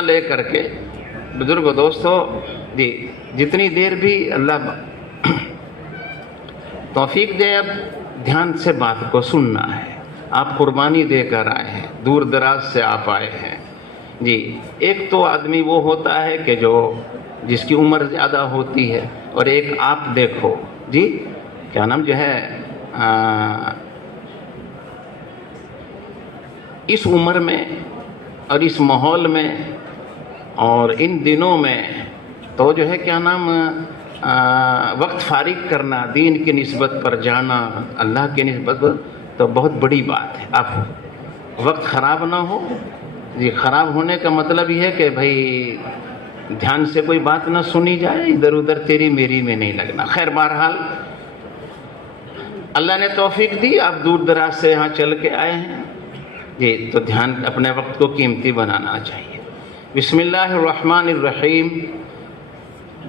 لے کر کے بزرگ دوستو جی جتنی دیر بھی اللہ توفیق دے اب دھیان سے بات کو سننا ہے. آپ قربانی دے کر آئے ہیں, دور دراز سے آپ آئے ہیں جی. ایک تو آدمی وہ ہوتا ہے کہ جس کی عمر زیادہ ہوتی ہے, اور ایک آپ دیکھو جی کیا نام جو ہے اس عمر میں اور اس ماحول میں اور ان دنوں میں تو جو ہے کیا نام وقت فارغ کرنا, دین کی نسبت پر جانا, اللہ کی نسبت پر, تو بہت بڑی بات ہے. آپ وقت خراب نہ ہو جی. خراب ہونے کا مطلب یہ ہے کہ بھائی دھیان سے کوئی بات نہ سنی جائے, ادھر ادھر تیری میری میں نہیں لگنا. خیر بہرحال اللہ نے توفیق دی, آپ دور دراز سے یہاں چل کے آئے ہیں جی, تو دھیان اپنے وقت کو قیمتی بنانا چاہیے. بسم اللہ الرحمن الرحیم.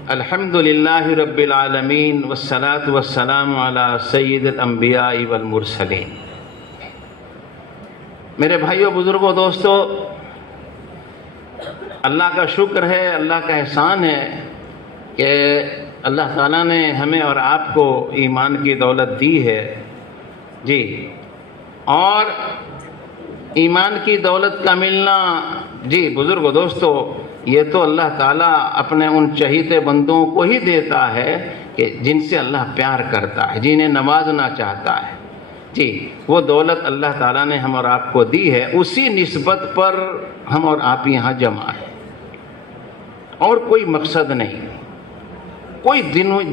الحمد للہ رب العالمین والصلاة والسلام علی سید الانبیاء والمرسلین. میرے بھائیوں, بزرگوں, دوستو, اللہ کا شکر ہے, اللہ کا احسان ہے کہ اللہ تعالیٰ نے ہمیں اور آپ کو ایمان کی دولت دی ہے جی. اور ایمان کی دولت کا ملنا جی بزرگوں, دوستو, یہ تو اللہ تعالیٰ اپنے ان چہیتے بندوں کو ہی دیتا ہے کہ جن سے اللہ پیار کرتا ہے, جنہیں نوازنا چاہتا ہے جی. وہ دولت اللہ تعالیٰ نے ہم اور آپ کو دی ہے, اسی نسبت پر ہم اور آپ یہاں جمع ہیں, اور کوئی مقصد نہیں, کوئی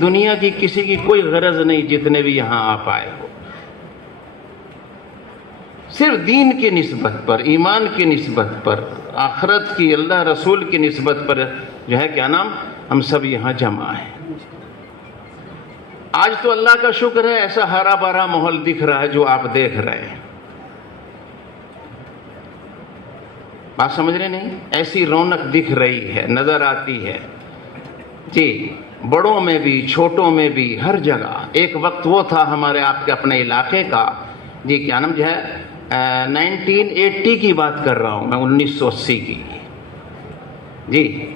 دنیا کی کسی کی کوئی غرض نہیں. جتنے بھی یہاں آپ آئے ہو, صرف دین کی نسبت پر, ایمان کی نسبت پر, آخرت کی, اللہ رسول کی نسبت پر جو ہے کیا نام ہم سب یہاں جمع ہیں. آج تو اللہ کا شکر ہے ایسا ہرا بھرا ماحول دکھ رہا ہے جو آپ دیکھ رہے ہیں. بات سمجھ رہے نہیں؟ ایسی رونق دکھ رہی ہے, نظر آتی ہے جی, بڑوں میں بھی چھوٹوں میں بھی, ہر جگہ. ایک وقت وہ تھا ہمارے آپ کے اپنے علاقے کا جی, کیا نام جو ہے 1980 کی بات کر رہا ہوں میں, 1980 کی جی.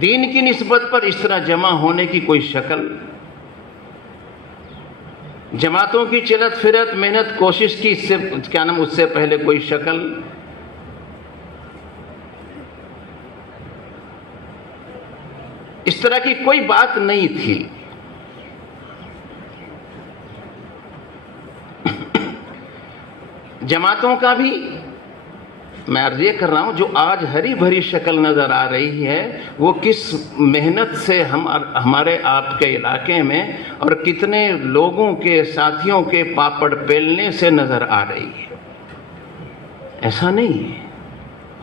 دین کی نسبت پر اس طرح جمع ہونے کی کوئی شکل, جماعتوں کی چلت پھرت, محنت, کوشش کی اس سے کیا نام اس سے پہلے کوئی شکل, اس طرح کی کوئی بات نہیں تھی. جماعتوں کا بھی میں عرض یہ کر رہا ہوں, جو آج ہری بھری شکل نظر آ رہی ہے وہ کس محنت سے ہمارے آپ کے علاقے میں اور کتنے لوگوں کے, ساتھیوں کے پاپڑ بیلنے سے نظر آ رہی ہے. ایسا نہیں ہے,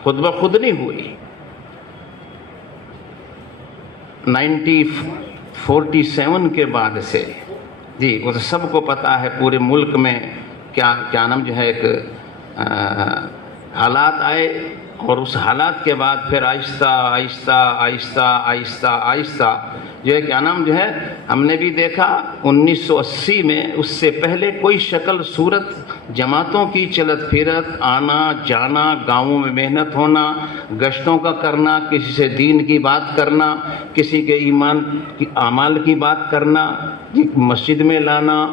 خود بخود نہیں ہوئی. 1947 کے بعد سے جی, وہ تو سب کو پتا ہے پورے ملک میں کیا نام جو ہے ایک حالات آئے, اور اس حالات کے بعد پھر آہستہ آہستہ آہستہ آہستہ آہستہ جو ہے کیا نام جو ہے ہم نے بھی دیکھا 1980 میں. اس سے پہلے کوئی شکل صورت جماعتوں کی چلت پھرت, آنا جانا, گاؤں میں محنت ہونا, گشتوں کا کرنا, کسی سے دین کی بات کرنا, کسی کے ایمان کی اعمال کی بات کرنا, مسجد میں لانا,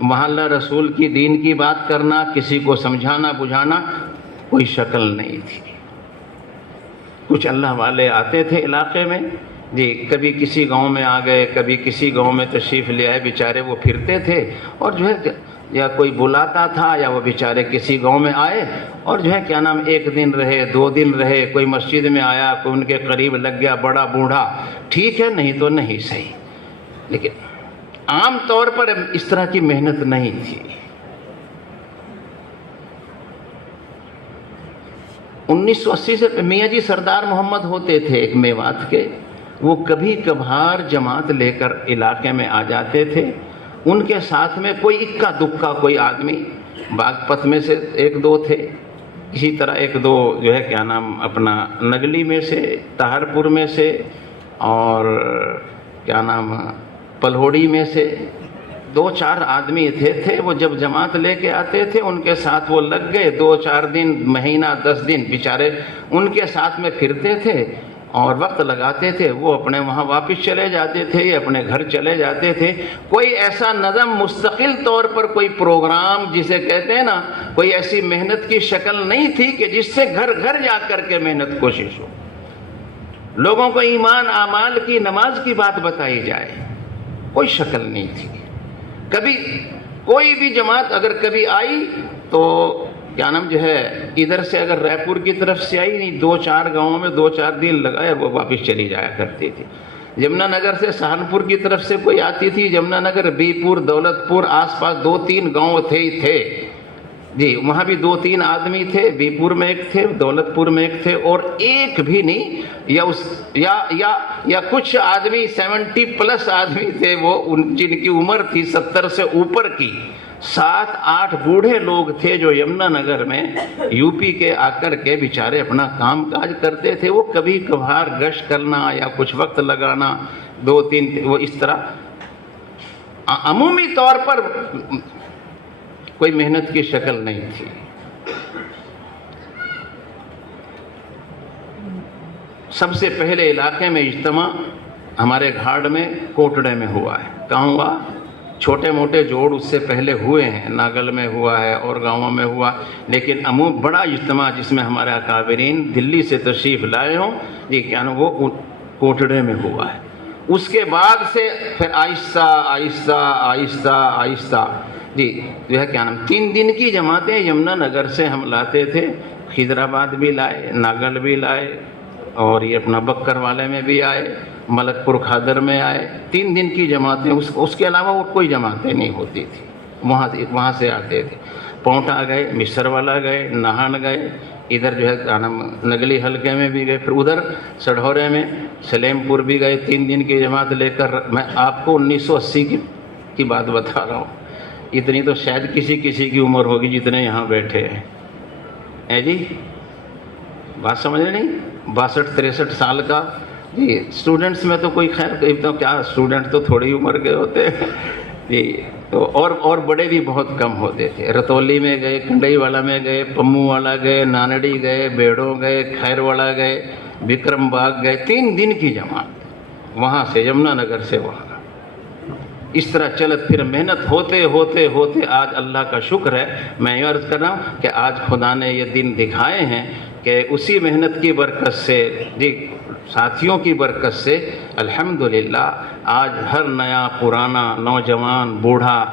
وہاں اللہ رسول کی دین کی بات کرنا, کسی کو سمجھانا بجھانا, کوئی شکل نہیں تھی. کچھ اللہ والے آتے تھے علاقے میں جی, کبھی کسی گاؤں میں آ گئے, کبھی کسی گاؤں میں تشریف لے آئے, بیچارے وہ پھرتے تھے, اور جو ہے یا کوئی بلاتا تھا یا وہ بیچارے کسی گاؤں میں آئے اور جو ہے کیا نام 1 دن رہے, 2 دن رہے, کوئی مسجد میں آیا, کوئی ان کے قریب لگ گیا, بڑا بوڑھا, ٹھیک ہے, نہیں تو نہیں صحیح. لیکن عام طور پر اس طرح کی محنت نہیں تھی. 1980 سے میاں جی سردار محمد ہوتے تھے ایک میوات کے, وہ کبھی کبھار جماعت لے کر علاقے میں آ جاتے تھے. ان کے ساتھ میں کوئی اکا دکا کوئی آدمی, باغپت میں سے 1-2 تھے, اسی طرح 1-2 جو ہے کیا نام اپنا نگلی میں سے, طاہرپور میں سے, اور کیا نام پلہوڑی میں سے, دو چار آدمی تھے وہ جب جماعت لے کے آتے تھے ان کے ساتھ وہ لگ گئے 2-4 دن، مہینہ 10 دن بیچارے ان کے ساتھ میں پھرتے تھے اور وقت لگاتے تھے، وہ اپنے وہاں واپس چلے جاتے تھے یا اپنے گھر چلے جاتے تھے۔ کوئی ایسا نظم مستقل طور پر کوئی پروگرام جسے کہتے ہیں نا، کوئی ایسی محنت کی شکل نہیں تھی کہ جس سے گھر گھر جا کر کے محنت کوشش ہو، لوگوں کو ایمان اعمال کی، نماز کی بات بتائی جائے، کوئی شکل نہیں تھی۔ کبھی کوئی بھی جماعت اگر کبھی آئی تو کیا نام جو ہے ادھر سے اگر رائے پور کی طرف سے آئی نہیں، 2-4 گاؤں میں 2-4 دن لگائے وہ واپس چلی جایا کرتی تھی۔ جمنا نگر سے سہارنپور کی طرف سے کوئی آتی تھی، جمنا نگر، بی پور، دولت پور، آس پاس 2-3 گاؤں تھے جی، وہاں بھی 2-3 آدمی تھے، بی پور میں ایک تھے، دولت پور میں ایک تھے، اور ایک بھی نہیں یا کچھ آدمی 70+ آدمی تھے وہ جن کی عمر تھی 70 سے اوپر کی، 7-8 بوڑھے لوگ تھے جو یمنا نگر میں یو پی کے آ کر کے بیچارے اپنا کام کاج کرتے تھے۔ وہ کبھی کبھار گشت کرنا یا کچھ وقت لگانا 2-3 وہ اس طرح، عمومی طور پر کوئی محنت کی شکل نہیں تھی۔ سب سے پہلے علاقے میں اجتماع ہمارے گھاٹ میں کوٹڑے میں ہوا ہے۔ کہاں ہوا؟ چھوٹے موٹے جوڑ اس سے پہلے ہوئے ہیں، ناگل میں ہوا ہے اور گاؤں میں ہوا، لیکن بڑا اجتماع جس میں ہمارے اکابرین دلی سے تشریف لائے ہوں جی کیا نا وہ کوٹڑے میں ہوا ہے۔ اس کے بعد سے پھر آہستہ آہستہ آہستہ آہستہ جی جو ہے کیا نام 3 دن کی جماعتیں یمنا نگر سے ہم لاتے تھے، حیدرآباد بھی لائے، ناگل بھی لائے، اور یہ اپنا بکر والے میں بھی آئے، ملک پور کھادر میں آئے۔ 3 دن کی جماعتیں، اس کے علاوہ وہ کوئی جماعتیں نہیں ہوتی تھی، وہاں سے آتے تھے۔ پونٹا گئے، مصر والا گئے، نہان گئے، ادھر جو ہے کیا نام نگلی حلقے میں بھی گئے، پھر ادھر سڑھورے میں سلیم پور بھی گئے 3 دن کی جماعت لے کر۔ میں آپ کو 1980 کی بات بتا رہا ہوں، اتنی تو شاید کسی کی عمر ہوگی جتنے یہاں بیٹھے ہیں جی، بات سمجھ رہے نہیں؟ 62-63 سال کا جی۔ اسٹوڈنٹس میں تو کوئی خیر تو کیا، اسٹوڈنٹ تو تھوڑی عمر کے ہوتے جی، تو اور بڑے بھی بہت کم ہوتے تھے۔ رتولی میں گئے، کنڈئی والا میں گئے، پمو والا گئے، نانڑی گئے، بیڑوں گئے، خیر والا گئے، وکرم باغ گئے، 3 دن کی جماعت وہاں سے یمنا نگر سے وہاں۔ اس طرح چلت پھر محنت ہوتے ہوتے ہوتے آج اللہ کا شکر ہے، میں یہ عرض کر رہا ہوں کہ آج خدا نے یہ دن دکھائے ہیں کہ اسی محنت کی برکت سے جی، ساتھیوں کی برکت سے الحمدللہ آج ہر نیا پرانا نوجوان بوڑھا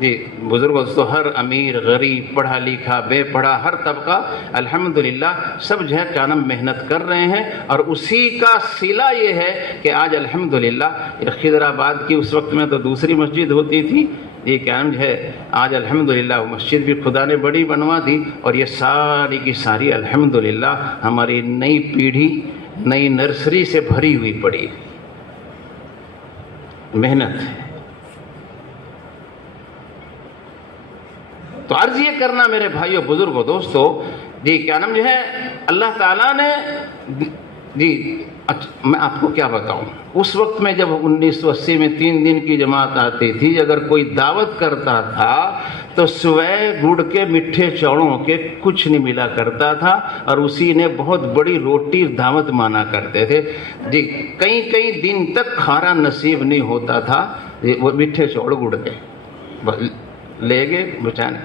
جی بزرگ دوستو، ہر امیر غریب پڑھا لکھا بے پڑھا ہر طبقہ الحمدللہ سب جو ہے کیا نام محنت کر رہے ہیں، اور اسی کا صلہ یہ ہے کہ آج الحمدللہ حیدرآباد کی اس وقت میں تو دوسری مسجد ہوتی تھی، یہ کیا نام ہے آج الحمدللہ وہ مسجد بھی خدا نے بڑی بنوا دی، اور یہ ساری کی ساری الحمدللہ ہماری نئی پیڑھی نئی نرسری سے بھری ہوئی پڑی محنت ہے۔ تو عرض یہ کرنا میرے بھائیوں بزرگوں دوستو جی کیا نام جو ہے اللہ تعالیٰ نے جی میں آپ کو کیا بتاؤں، اس وقت میں جب 1980 میں 3 دن کی جماعت آتی تھی، اگر کوئی دعوت کرتا تھا تو سوائے گڑ کے میٹھے چوڑوں کے کچھ نہیں ملا کرتا تھا، اور اسی نے بہت بڑی روٹی دعوت مانا کرتے تھے جی۔ کئی دن تک کھانا نصیب نہیں ہوتا تھا جی، وہ میٹھے چوڑ گڑ کے لے گئے بچانے،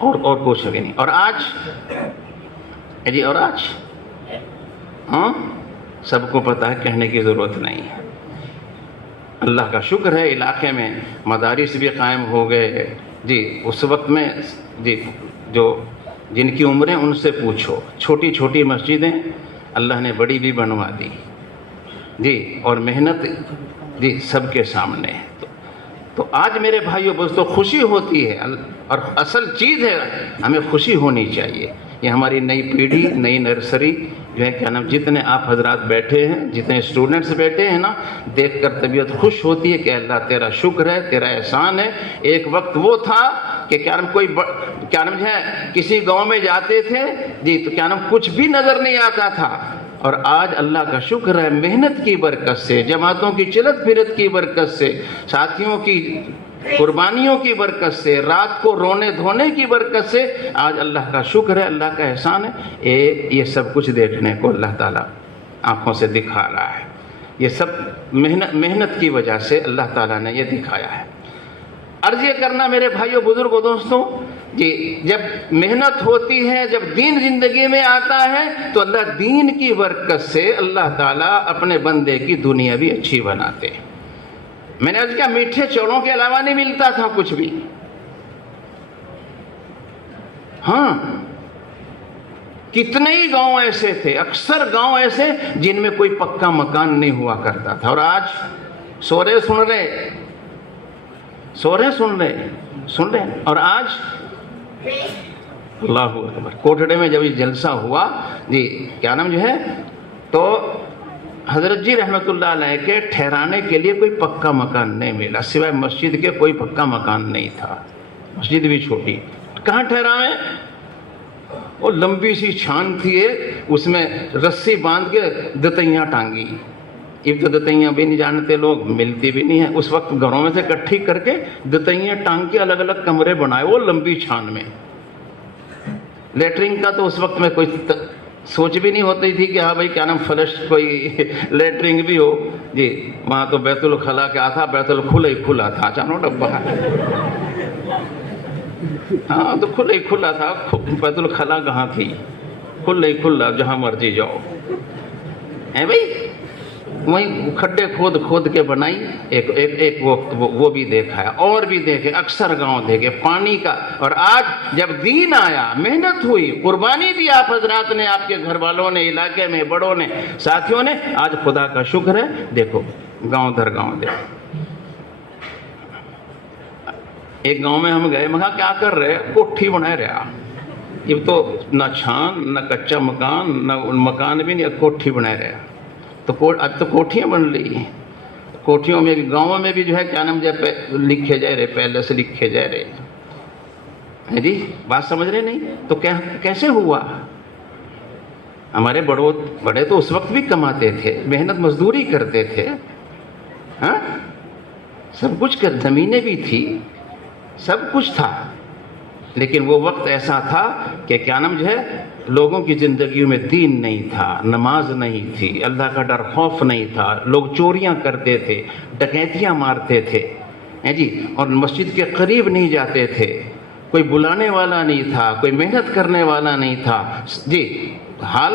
اور کچھ بھی نہیں۔ اور آج جی، اور آج ہاں سب کو پتہ ہے، کہنے کی ضرورت نہیں ہے۔ اللہ کا شکر ہے علاقے میں مدارس بھی قائم ہو گئے جی۔ اس وقت میں جی جو جن کی عمریں ان سے پوچھو، چھوٹی چھوٹی مسجدیں اللہ نے بڑی بھی بنوا دی جی، اور محنت جی سب کے سامنے ہے۔ تو آج میرے بھائیوں دوستو خوشی ہوتی ہے، اور اصل چیز ہے ہمیں خوشی ہونی چاہیے۔ یہ ہماری نئی پیڑھی نئی نرسری جو ہے کیا نام، جتنے آپ حضرات بیٹھے ہیں، جتنے اسٹوڈنٹس بیٹھے ہیں نا، دیکھ کر طبیعت خوش ہوتی ہے کہ اللہ تیرا شکر ہے، تیرا احسان ہے۔ ایک وقت وہ تھا کہ کیا نام کوئی کیا نام ہے کسی گاؤں میں جاتے تھے جی تو کیا نام کچھ بھی نظر نہیں آتا تھا، اور آج اللہ کا شکر ہے محنت کی برکت سے، جماعتوں کی چلت پھرت کی برکت سے، ساتھیوں کی قربانیوں کی برکت سے، رات کو رونے دھونے کی برکت سے آج اللہ کا شکر ہے، اللہ کا احسان ہے، یہ سب کچھ دیکھنے کو اللہ تعالیٰ آنکھوں سے دکھا رہا ہے۔ یہ سب محنت کی وجہ سے اللہ تعالیٰ نے یہ دکھایا ہے۔ عرض یہ کرنا میرے بھائیوں، بزرگوں، دوستوں، جی جب محنت ہوتی ہے، جب دین زندگی میں آتا ہے تو اللہ دین کی برکت سے اللہ تعالیٰ اپنے بندے کی دنیا بھی اچھی بناتے ہیں۔ میں نے عرض کیا میٹھے چوروں کے علاوہ نہیں ملتا تھا کچھ بھی۔ ہاں، کتنے ہی گاؤں ایسے تھے، اکثر گاؤں ایسے جن میں کوئی پکا مکان نہیں ہوا کرتا تھا، اور آج سن رہے اور آج اللہ اکبر، کوٹڑے میں جب یہ جلسہ ہوا جی کیا نام جو ہے، تو حضرت جی رحمت اللہ علیہ کے ٹھہرانے کے لیے کوئی پکا مکان نہیں ملا، سوائے مسجد کے کوئی پکا مکان نہیں تھا، مسجد بھی چھوٹی، کہاں ٹھہراویں؟ وہ لمبی سی چھان تھی، اس میں رسی باندھ کے دتیاں ٹانگی، اب تو دتیاں بھی نہیں جانتے لوگ، ملتی بھی نہیں ہیں، اس وقت گھروں میں سے اکٹھی کر کے دتیاں ٹانگ کے الگ الگ کمرے بنائے وہ لمبی چھان میں۔ لیٹرنگ کا تو اس وقت میں کوئی سوچ بھی نہیں ہوتی تھی کہ ہاں بھائی کیا نام فلش کوئی لیٹرنگ بھی ہو جی، وہاں تو بیت الخلا کیا تھا، بیت الخلا ہی کھلا تھا، چانو ڈبہ، ہاں تو کھلا ہی کھلا تھا، بیت الخلا کہاں تھی، کھلا ہی کھلا، جہاں مرضی جاؤ ہے بھائی، وہیں کھڈے کھود کے بنائی، ایک وقت وہ بھی دیکھا ہے، اور بھی دیکھے، اکثر گاؤں دیکھے پانی کا۔ اور آج جب دین آیا، محنت ہوئی، قربانی دی آپ حضرات نے، آپ کے گھر والوں نے، علاقے میں بڑوں نے، ساتھیوں نے، آج خدا کا شکر ہے، دیکھو گاؤں در گاؤں دیکھو۔ ایک گاؤں میں ہم گئے، میں کہا کیا کر رہے؟ کوٹھی بنا رہا، یہ تو نہ چھان نہ کچا مکان، نہ مکان بھی نہیں، کوٹھی بنا رہا، تو اب تو کوٹھیاں بن رہی ہیں، کوٹھیوں میں بھی، گاؤں میں بھی جو ہے کیا نام جو لکھے جا رہے، پہلے سے لکھے جا رہے ہیں جی، بات سمجھ رہے نہیں؟ تو کیسے ہوا؟ ہمارے بڑے تو اس وقت بھی کماتے تھے، محنت مزدوری کرتے تھے، ہاں سب کچھ کر، زمینیں بھی تھی، سب کچھ تھا، لیکن وہ وقت ایسا تھا کہ کیا نام جو ہے لوگوں کی زندگیوں میں دین نہیں تھا، نماز نہیں تھی، اللہ کا ڈر خوف نہیں تھا، لوگ چوریاں کرتے تھے، ڈکیتیاں مارتے تھے جی، اور مسجد کے قریب نہیں جاتے تھے، کوئی بلانے والا نہیں تھا، کوئی محنت کرنے والا نہیں تھا جی۔ حال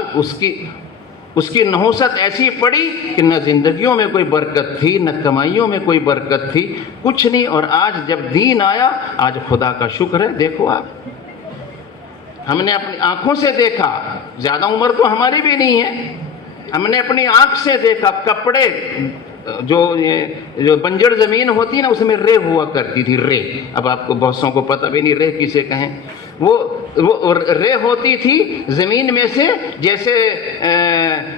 اس کی نحوست ایسی پڑی کہ نہ زندگیوں میں کوئی برکت تھی، نہ کمائیوں میں کوئی برکت تھی، کچھ نہیں۔ اور آج جب دین آیا، آج خدا کا شکر ہے، دیکھو آپ، ہم نے اپنی آنکھوں سے دیکھا، زیادہ عمر تو ہماری بھی نہیں ہے، ہم نے اپنی آنکھ سے دیکھا، کپڑے جو بنجر زمین ہوتی ہے نا، اس میں رے ہوا کرتی تھی، رے، اب آپ کو بہت سو کو پتہ بھی نہیں رے کسے کہیں، وہ رے ہوتی تھی زمین میں سے، جیسے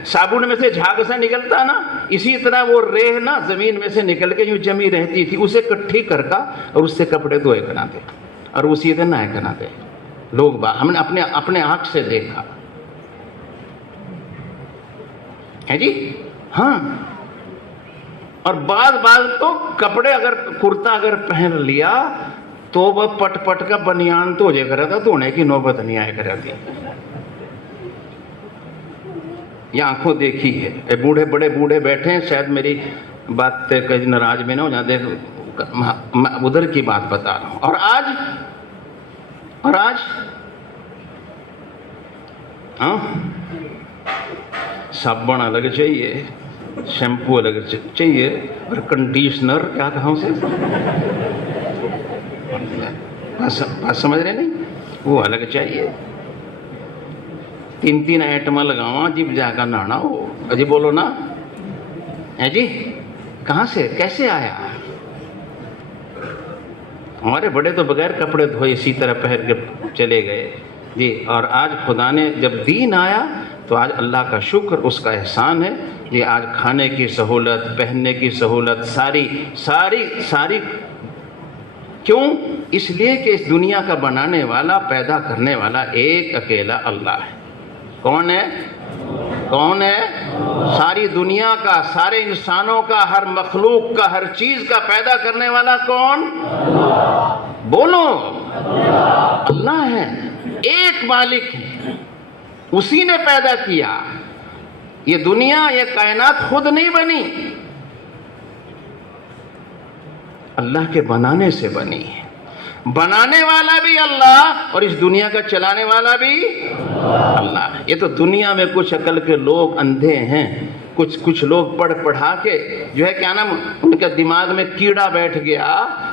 صابن میں سے جھاگ سا نکلتا نا، اسی طرح وہ رے نا زمین میں سے نکل کے یوں جمی رہتی تھی، اسے اکٹھی کر کا اور اس سے کپڑے دھوئے کراتے اور اسی سے نہائے کراتے لوگ، ہم نے اپنے آنکھ سے دیکھا ہے جی، ہاں۔ اور بعض تو کپڑے اگر کرتا اگر پہن لیا تو وہ پٹ کا بنیان تو ہو جائے کرا تھا، دھونے کی نوبت نہیں آئے کرا تھی، یہ آنکھوں دیکھی ہے۔ بڑے بوڑھے بیٹھے ہیں، شاید میری بات کہیں ناراض میں نہ ہو جاتے، میں ادھر کی بات بتا رہا ہوں۔ اور آج ہاں صابن الگ چاہیے، شیمپو الگ چاہیے، اور کنڈیشنر کیا کہا اسے، بات سمجھ رہے نہیں، وہ الگ چاہیے، 3 آئٹم لگاواں جب جا کر نہانا ہو، جی بولو نا ہے جی، کہاں سے کیسے آیا؟ ہمارے بڑے تو بغیر کپڑے دھوئے اسی طرح پہن کے چلے گئے جی۔ اور آج خدا نے جب دین آیا تو آج اللہ کا شکر، اس کا احسان ہے یہ، آج کھانے کی سہولت، پہننے کی سہولت، ساری کیوں؟ اس لیے کہ اس دنیا کا بنانے والا، پیدا کرنے والا ایک اکیلا اللہ ہے۔ کون ہے؟ ساری دنیا کا، سارے انسانوں کا، ہر مخلوق کا، ہر چیز کا پیدا کرنے والا کون؟ بولو، اللہ ہے، ایک مالک ہے، اسی نے پیدا کیا۔ یہ دنیا، یہ کائنات خود نہیں بنی، اللہ کے بنانے سے بنی ہے۔ بنانے والا بھی اللہ اور اس دنیا کا چلانے والا بھی اللہ۔ یہ تو دنیا میں کچھ عقل کے لوگ اندھے ہیں، کچھ لوگ پڑھا کے جو ہے کیا نام، ان کے دماغ میں کیڑا بیٹھ گیا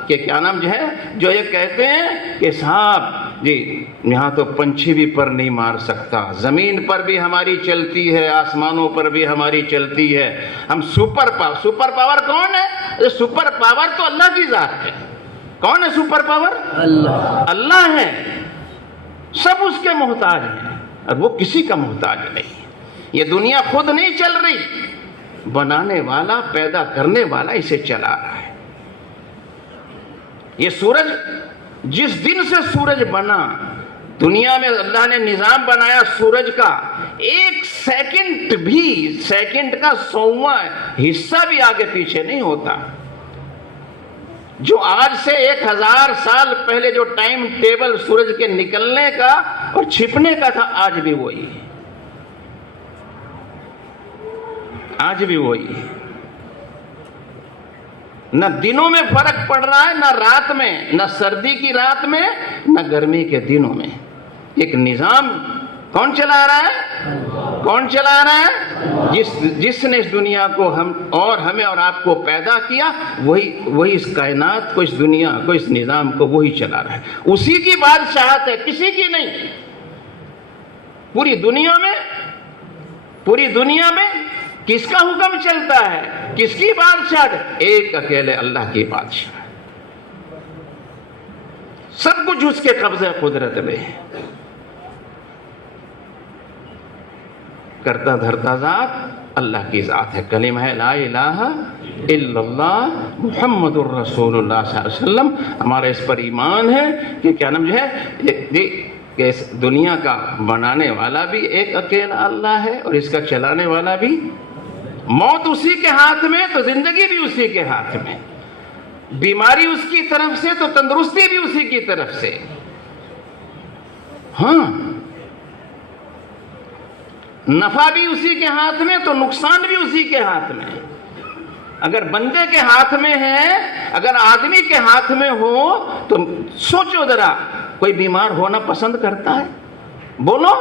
کہ کیا نام جو ہے، جو یہ کہتے ہیں کہ صاحب جی یہاں تو پنچھی بھی پر نہیں مار سکتا، زمین پر بھی ہماری چلتی ہے، آسمانوں پر بھی ہماری چلتی ہے، ہم سپر پاور کون ہے؟ سپر پاور تو اللہ کی ذات ہے۔ کون ہے سپر پاور؟ اللہ ہے، سب اس کے محتاج ہیں اور وہ کسی کا محتاج نہیں۔ یہ دنیا خود نہیں چل رہی، بنانے والا، پیدا کرنے والا اسے چلا رہا ہے۔ یہ سورج، جس دن سے سورج بنا، دنیا میں اللہ نے نظام بنایا سورج کا، ایک سیکنڈ بھی، سیکنڈ کا 100واں حصہ بھی آگے پیچھے نہیں ہوتا۔ جو آج سے 1000 سال پہلے جو ٹائم ٹیبل سورج کے نکلنے کا اور چھپنے کا تھا، آج بھی وہی ہے، آج بھی وہی ہے۔ نہ دنوں میں فرق پڑ رہا ہے، نہ رات میں، نہ سردی کی رات میں، نہ گرمی کے دنوں میں۔ ایک نظام کون چلا رہا ہے؟ کون چلا رہا ہے؟ جس نے اس دنیا کو ہمیں اور آپ کو پیدا کیا، وہی اس کائنات کو، اس دنیا کو، اس نظام کو وہی چلا رہا ہے۔ اسی کی بادشاہت ہے، کسی کی نہیں۔ پوری دنیا میں کس کا حکم چلتا ہے؟ کس کی بادشاہت ہے؟ ایک اکیلے اللہ کی بادشاہ۔ سب کچھ اس کے قبضے قدرت میں ہے۔ کرتا دھرتا ذات اللہ کی ذات ہے۔ کلمہ ہے لا الہ الا اللہ محمد الرسول اللہ صلی اللہ علیہ وسلم۔ ہمارا اس پر ایمان ہے کہ کیا نام جو ہے کہ اس دنیا کا بنانے والا بھی ایک اکیلا اللہ ہے اور اس کا چلانے والا بھی۔ موت اسی کے ہاتھ میں تو زندگی بھی اسی کے ہاتھ میں، بیماری اس کی طرف سے تو تندرستی بھی اسی کی طرف سے۔ ہاں، نفع بھی اسی کے ہاتھ میں تو نقصان بھی اسی کے ہاتھ میں۔ اگر بندے کے ہاتھ میں ہے، اگر آدمی کے ہاتھ میں ہو تو سوچو ذرا، کوئی بیمار ہونا پسند کرتا ہے؟ بولو،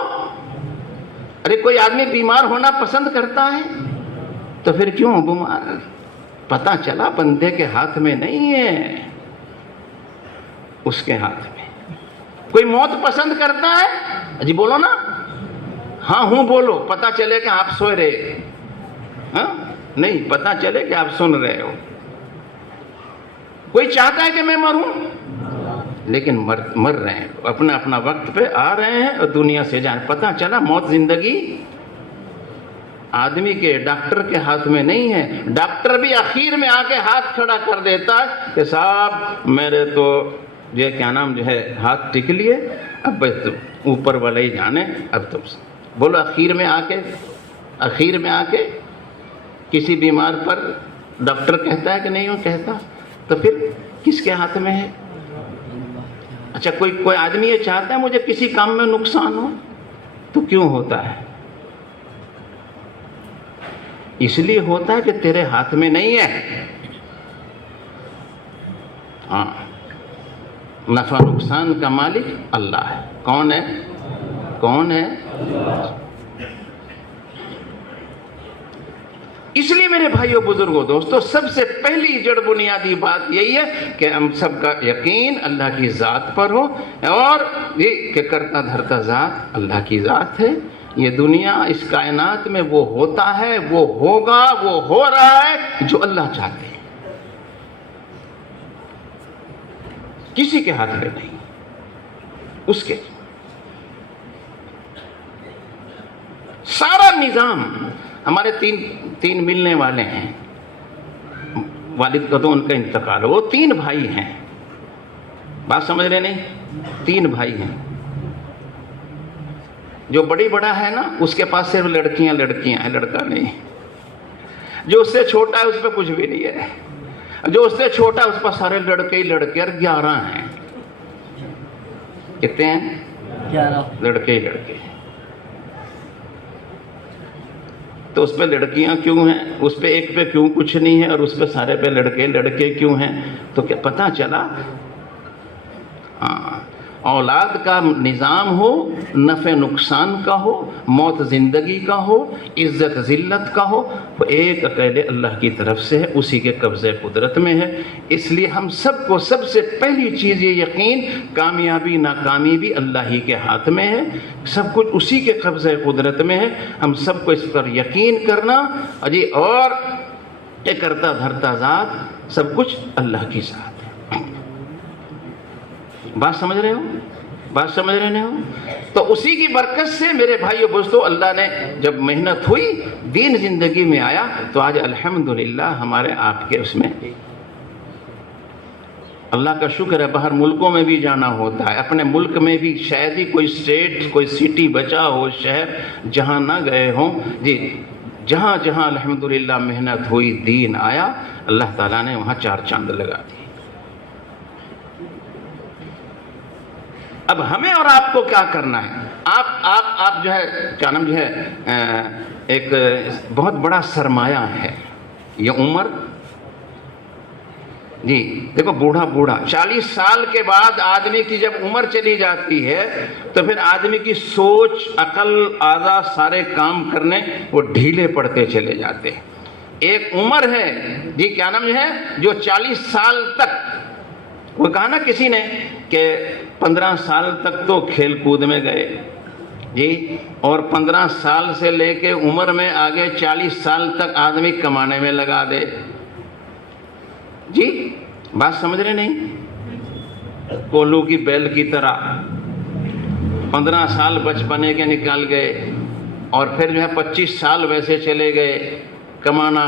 ارے کوئی آدمی بیمار ہونا پسند کرتا ہے؟ تو پھر کیوں بیمار؟ پتہ چلا بندے کے ہاتھ میں نہیں ہے، اس کے ہاتھ میں۔ کوئی موت پسند کرتا ہے؟ جی بولو نا، ہاں ہوں بولو، پتہ چلے کہ آپ سوئے رہے، ہاں نہیں، پتہ چلے کہ آپ سن رہے ہو۔ کوئی چاہتا ہے کہ میں مروں؟ لیکن مر رہے ہیں، اپنا وقت پہ آ رہے ہیں اور دنیا سے جان۔ پتہ چلا موت زندگی آدمی کے، ڈاکٹر کے ہاتھ میں نہیں ہے۔ ڈاکٹر بھی آخر میں آ کے ہاتھ کھڑا کر دیتا ہے کہ صاحب میرے تو یہ کیا نام جو ہے ہاتھ ٹک لیے، اب اوپر والے ہی جانے، اب تم بولو۔ آخر میں آ کے کسی بیمار پر ڈاکٹر کہتا ہے کہ نہیں وہ کہتا؟ تو پھر کس کے ہاتھ میں ہے؟ اچھا کوئی آدمی یہ چاہتا ہے مجھے کسی کام میں نقصان ہو، تو کیوں ہوتا ہے؟ اس لیے ہوتا ہے کہ تیرے ہاتھ میں نہیں ہے۔ ہاں، نفع نقصان کا مالک اللہ ہے۔ کون ہے؟ کون ہے؟ اس لیے میرے بھائیوں بزرگوں دوستو، سب سے پہلی جڑ بنیادی بات یہی ہے کہ ہم سب کا یقین اللہ کی ذات پر ہو، اور یہ کہ کرتا دھرتا ذات اللہ کی ذات ہے۔ یہ دنیا، اس کائنات میں وہ ہوتا ہے، وہ ہوگا، وہ ہو رہا ہے جو اللہ چاہتے ہیں، کسی کے ہاتھ میں نہیں، اس کے سارا نظام۔ ہمارے تین ملنے والے ہیں، والد کا تو ان کا انتقال ہو، وہ 3 بھائی ہیں، بات سمجھ رہے نہیں؟ 3 بھائی ہیں، جو بڑی بڑا ہے نا اس کے پاس صرف لڑکیاں ہیں، لڑکا نہیں. جو اس سے چھوٹا ہے اس پہ کچھ بھی نہیں ہے. جو اس سے چھوٹا ہے اس پر سارے لڑکے ہی لڑکے، اور 11 ہیں. کتنے ہیں؟ 11 لڑکے ہی لڑکے. تو اس پہ لڑکیاں کیوں ہیں؟ اس پہ ایک پہ کیوں کچھ نہیں ہے اور اس پہ سارے پہ لڑکے کیوں ہیں؟ تو کیا پتہ چلا؟ ہاں، اولاد کا نظام ہو، نفع نقصان کا ہو، موت زندگی کا ہو، عزت ذلت کا ہو، وہ ایک اکیلے اللہ کی طرف سے ہے، اسی کے قبضے قدرت میں ہے. اس لیے ہم سب کو سب سے پہلی چیز یہ یقین، کامیابی ناکامی اللہ ہی کے ہاتھ میں ہے، سب کچھ اسی کے قبضے قدرت میں ہے. ہم سب کو اس پر یقین کرنا، اور یہ کرتا دھرتا ذات سب کچھ اللہ کی ذات ہے. بات سمجھ رہے ہو؟ تو اسی کی برکت سے میرے بھائیو دوستو، اللہ نے جب محنت ہوئی، دین زندگی میں آیا، تو آج الحمدللہ ہمارے آپ کے اس میں اللہ کا شکر ہے. باہر ملکوں میں بھی جانا ہوتا ہے، اپنے ملک میں بھی شاید ہی کوئی اسٹیٹ، کوئی سٹی بچا ہو، شہر جہاں نہ گئے ہوں. جہاں جہاں الحمدللہ محنت ہوئی، دین آیا، اللہ تعالیٰ نے وہاں 4 چاند لگا دی. اب ہمیں اور آپ کو کیا کرنا ہے؟ آپ جو ہے کیا نام جو ہے، ایک بہت بڑا سرمایہ ہے یہ عمر. دیکھو بوڑھا 40 سال کے بعد آدمی کی جب عمر چلی جاتی ہے تو پھر آدمی کی سوچ، عقل، اعضاء سارے کام کرنے وہ ڈھیلے پڑتے چلے جاتے ہیں. ایک عمر ہے کیا نام ہے، جو 40 سال تک، وہ کہا نا کسی نے کہ 15 سال تک تو کھیل کود میں گئے اور 15 سال سے لے کے عمر میں آگے 40 سال تک آدمی کمانے میں لگا دے. بات سمجھ رہے نہیں؟ کولو کی بیل کی طرح 15 سال بچپنے کے نکال گئے اور پھر جو ہے 25 سال ویسے چلے گئے، کمانا،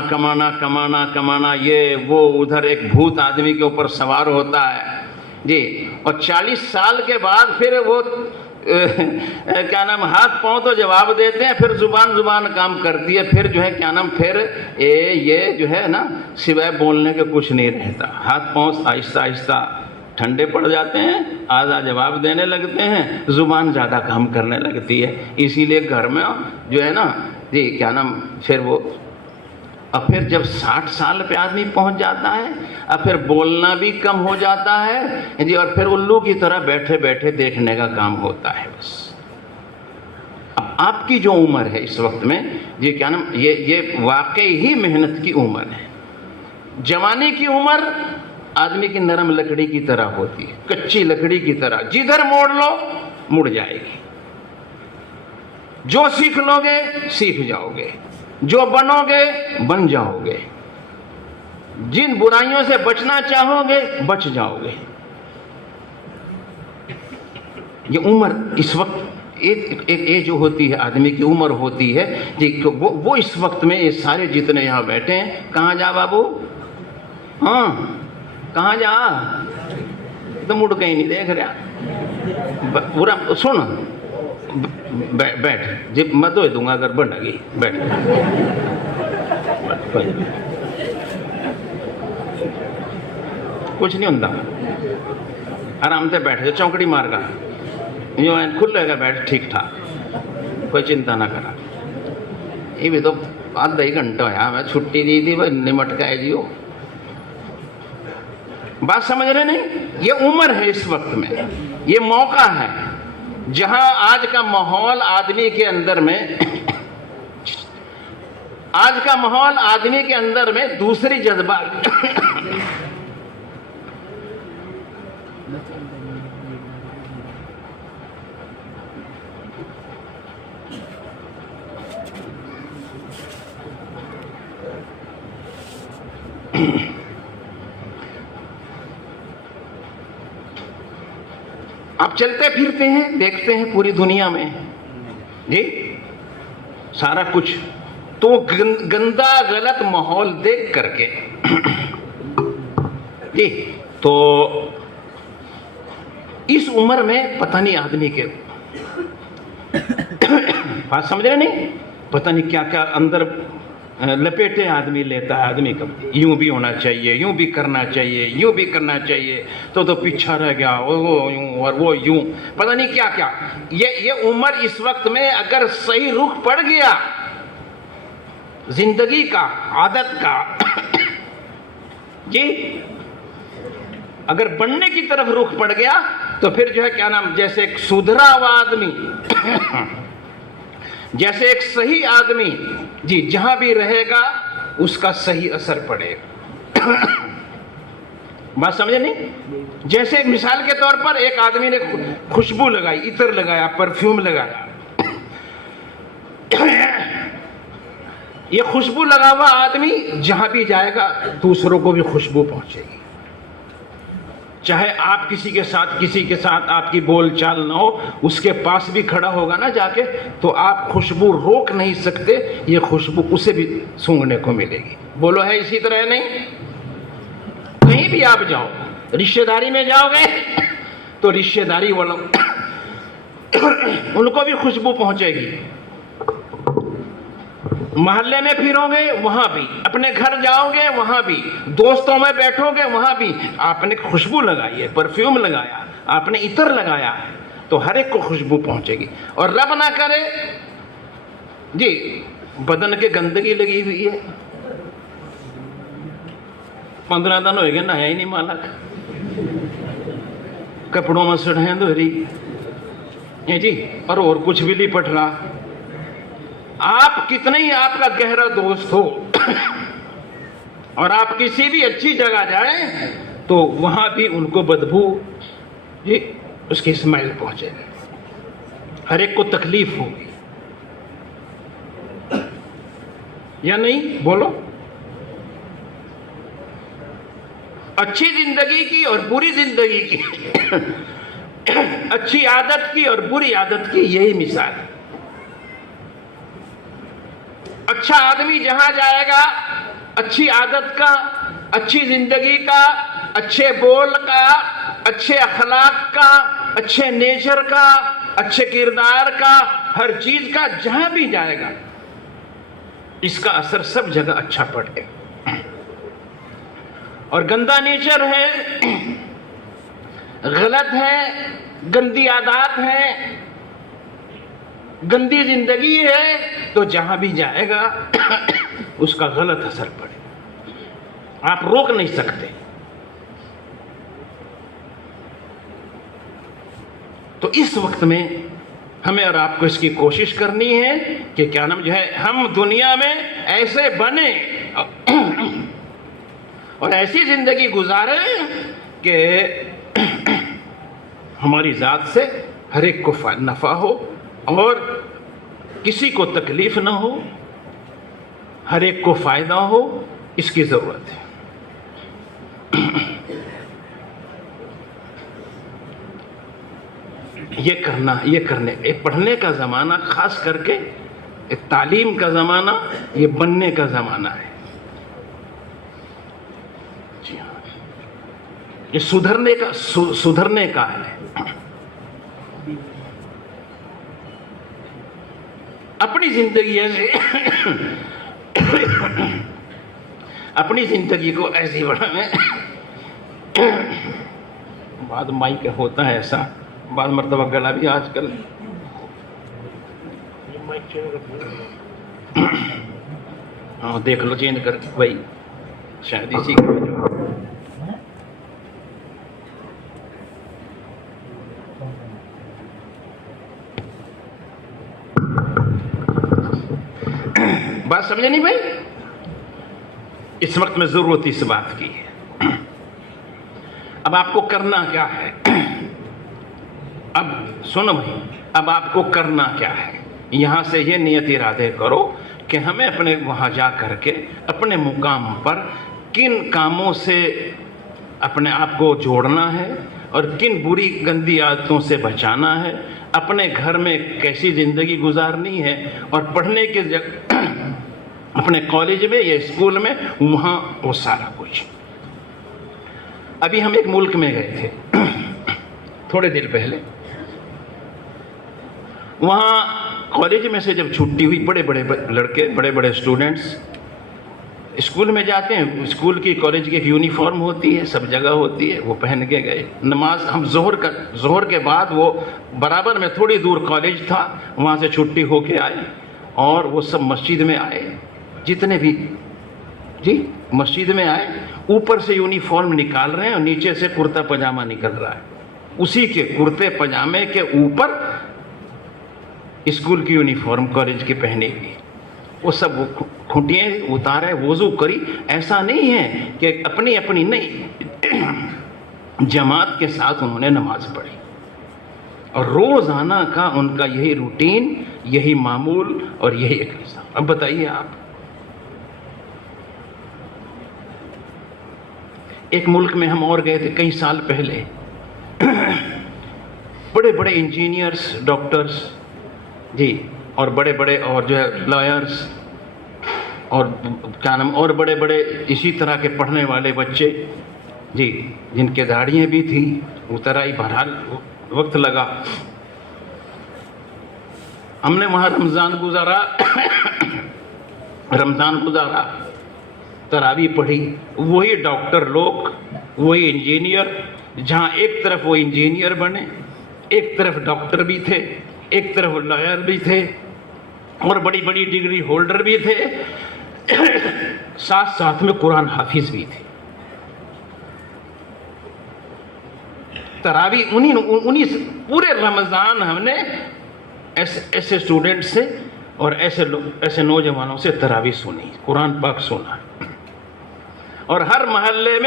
یہ وہ، ادھر ایک بھوت آدمی کے اوپر سوار ہوتا ہے اور 40 سال کے بعد پھر وہ کیا نام، ہاتھ پاؤں تو جواب دیتے ہیں، پھر زبان کام کرتی ہے، پھر جو ہے کیا نام، پھر یہ جو ہے نا سوائے بولنے کے کچھ نہیں رہتا. ہاتھ پاؤں آہستہ ٹھنڈے پڑ جاتے ہیں، اعضاء جواب دینے لگتے ہیں، زبان زیادہ کام کرنے لگتی ہے. اسی لیے گھر میں جو ہے نا کیا نام، پھر وہ اور پھر جب 60 سال پہ آدمی پہنچ جاتا ہے، اب پھر بولنا بھی کم ہو جاتا ہے اور پھر الو کی طرح بیٹھے بیٹھے دیکھنے کا کام ہوتا ہے بس. اب آپ کی جو عمر ہے اس وقت میں کیا نام، یہ واقعی ہی محنت کی عمر ہے. جوانی کی عمر آدمی کی نرم لکڑی کی طرح ہوتی ہے، کچی لکڑی کی طرح، جدھر موڑ لو مڑ جائے گی. جو سیکھ لو گے سیکھ جاؤ گے، جو بنو گے بن جاؤ گے، جن برائیوں سے بچنا چاہو گے بچ جاؤ گے. یہ عمر اس وقت ایک جو ہوتی ہے آدمی کی عمر ہوتی ہے وہ اس وقت میں یہ سارے جتنے یہاں بیٹھے ہیں، کہاں جا بابو، ہاں کہاں جا، تو مڑ کہیں نہیں دیکھ رہا. پورا سن، بیٹھ جب میں تو دوں گا اگر بن گئی، بیٹھ کچھ نہیں ہوتا، آرام سے بیٹھ جائے، چونکڑی مار گا کھل رہے گا، بیٹھ ٹھیک ٹھاک، کوئی چنتا نہ کرا. یہ بھی تو آدھا ہی گھنٹہ ہوا، میں چھٹی دی تھی بھائی نمٹ کا ہے جیو. بات سمجھ رہے نہیں؟ یہ عمر ہے اس وقت میں، یہ موقع ہے جہاں آج کا ماحول آدمی کے اندر میں دوسری جذبات آپ چلتے پھرتے ہیں، دیکھتے ہیں پوری دنیا میں سارا کچھ، تو گندا غلط ماحول دیکھ کر کے تو اس عمر میں پتہ نہیں آدمی کے بات سمجھ رہے نہیں؟ پتہ نہیں کیا کیا اندر لپیٹے آدمی لیتا ہے آدمی کا، یوں بھی ہونا چاہیے، یوں بھی کرنا چاہیے، یوں بھی کرنا چاہیے، تو پیچھا رہ گیا، وہ یوں اور وہ یوں، پتہ نہیں کیا کیا۔ یہ عمر اس وقت میں اگر صحیح رخ پڑ گیا زندگی کا، عادت کا، جی اگر بننے کی طرف رخ پڑ گیا تو پھر جو ہے کیا نام، جیسے ایک سدھرا ہوا آدمی، جیسے ایک صحیح آدمی، جی جہاں بھی رہے گا اس کا صحیح اثر پڑے گا۔ بات سمجھے نہیں؟ جیسے مثال کے طور پر ایک آدمی نے خوشبو لگائی، عطر لگایا، پرفیوم لگایا، یہ خوشبو لگا ہوا آدمی جہاں بھی جائے گا دوسروں کو بھی خوشبو پہنچے گی، چاہے آپ کسی کے ساتھ آپ کی بول چال نہ ہو، اس کے پاس بھی کھڑا ہوگا نا جا کے تو آپ خوشبو روک نہیں سکتے، یہ خوشبو اسے بھی سونگھنے کو ملے گی۔ بولو ہے اسی طرح نہیں؟ کہیں بھی آپ جاؤ، رشتہ داری میں جاؤ گے تو رشتہ داری والوں ان کو بھی خوشبو پہنچے گی، محلے میں پھرو گے وہاں بھی، اپنے گھر جاؤ گے وہاں بھی، دوستوں میں بیٹھو گے وہاں بھی، آپ نے خوشبو لگائی ہے، پرفیوم لگایا، آپ نے عطر لگایا تو ہر ایک کو خوشبو پہنچے گی۔ اور رب نہ کرے جی بدن کے گندگی لگی ہوئی ہے، 15 دن ہوئے گے نہ ہے ہی نہیں مالک، کپڑوں میں سڑیں دھوری جی اور کچھ بھی نہیں پٹ رہا، آپ کتنے ہی آپ کا گہرا دوست ہو اور آپ کسی بھی اچھی جگہ جائیں تو وہاں بھی ان کو بدبو جی اس کی اسمیل پہنچے گی، ہر ایک کو تکلیف ہوگی یا نہیں؟ بولو۔ اچھی زندگی کی اور بری زندگی کی، اچھی عادت کی اور بری عادت کی یہی مثال ہے۔ اچھا آدمی جہاں جائے گا اچھی عادت کا، اچھی زندگی کا، اچھے بول کا، اچھے اخلاق کا، اچھے نیچر کا، اچھے کردار کا، ہر چیز کا جہاں بھی جائے گا اس کا اثر سب جگہ اچھا پڑے گا۔ اور گندا نیچر ہے، غلط ہے، گندی عادات ہے، گندی زندگی ہے تو جہاں بھی جائے گا اس کا غلط اثر پڑے گا، آپ روک نہیں سکتے۔ تو اس وقت میں ہمیں اور آپ کو اس کی کوشش کرنی ہے کہ کیا نام جو ہے ہم دنیا میں ایسے بنے اور ایسی زندگی گزاریں کہ ہماری ذات سے ہر ایک کو نفع ہو اور کسی کو تکلیف نہ ہو، ہر ایک کو فائدہ ہو، اس کی ضرورت ہے۔ یہ کرنے پڑھنے کا زمانہ، خاص کر کے تعلیم کا زمانہ، یہ بننے کا زمانہ ہے۔ جی ہاں، یہ سدھرنے کا ہے۔ اپنی زندگی ایسے اپنی زندگی کو ایسی بڑھائیں۔ بعد مائی کا ہوتا ہے ایسا، بعض مرتبہ گلا بھی آج کل ہاں دیکھ لو چینج کر کے بھائی، شاید اسی کا بات سمجھے نہیں بھائی؟ اس وقت میں ضرورت اس بات کی ہے۔ اب آپ کو کرنا کیا ہے؟ اب سنو بھائی، اب آپ کو کرنا کیا ہے؟ یہاں سے یہ نیت ارادے کرو کہ ہمیں اپنے وہاں جا کر کے اپنے مقام پر کن کاموں سے اپنے آپ کو جوڑنا ہے اور کن بری گندی عادتوں سے بچانا ہے، اپنے گھر میں کیسی زندگی گزارنی ہے، اور پڑھنے کے اپنے کالج میں یا اسکول میں وہاں وہ سارا کچھ۔ ابھی ہم ایک ملک میں گئے تھے تھوڑے دن پہلے، وہاں کالج میں سے جب چھٹی ہوئی، بڑے بڑے لڑکے، بڑے بڑے اسٹوڈنٹس اسکول میں جاتے ہیں، اسکول کی کالج کی ایک یونیفارم ہوتی ہے، سب جگہ ہوتی ہے، وہ پہن کے گئے نماز. ہم ظہر کے بعد وہ برابر میں تھوڑی دور کالج تھا، وہاں سے چھٹی ہو کے آئے اور وہ سب مسجد میں آئے، جتنے بھی جی مسجد میں آئے، اوپر سے یونیفارم نکال رہے ہیں اور نیچے سے کرتا پاجامہ نکل رہا ہے، اسی کے کرتے پاجامے کے اوپر اسکول کی یونیفارم کالج کی پہنی ہوئی. وہ سب کھٹیاں اتارے، وضو کری. ایسا نہیں ہے کہ اپنی اپنی، نہیں، جماعت کے ساتھ انہوں نے نماز پڑھی اور روزانہ کا ان کا یہی روٹین، یہی معمول اور یہی ایک نظام. اب بتائیے آپ، ایک ملک میں ہم اور گئے تھے کئی سال پہلے، بڑے بڑے انجینئرس، ڈاکٹرس جی، اور بڑے بڑے اور جو ہے لائرس اور کیا نام، اور بڑے بڑے اسی طرح کے پڑھنے والے بچے جی، جن کے داڑھیاں بھی تھیں، اتر آئی. بہرحال وقت لگا. ہم نے وہاں رمضان گزارا، تراویح پڑھی. وہی ڈاکٹر لوگ، وہی انجینئر، جہاں ایک طرف وہ انجینئر بنے، ایک طرف ڈاکٹر بھی تھے، ایک طرف لائر بھی تھے اور بڑی بڑی ڈگری ہولڈر بھی تھے، ساتھ ساتھ میں قرآن حافظ بھی تھے. تراویح انہی پورے رمضان ہم نے ایسے اسٹوڈنٹ سے اور ایسے نوجوانوں سے تراویح سنی، قرآن پاک سنا. اور ہر محلے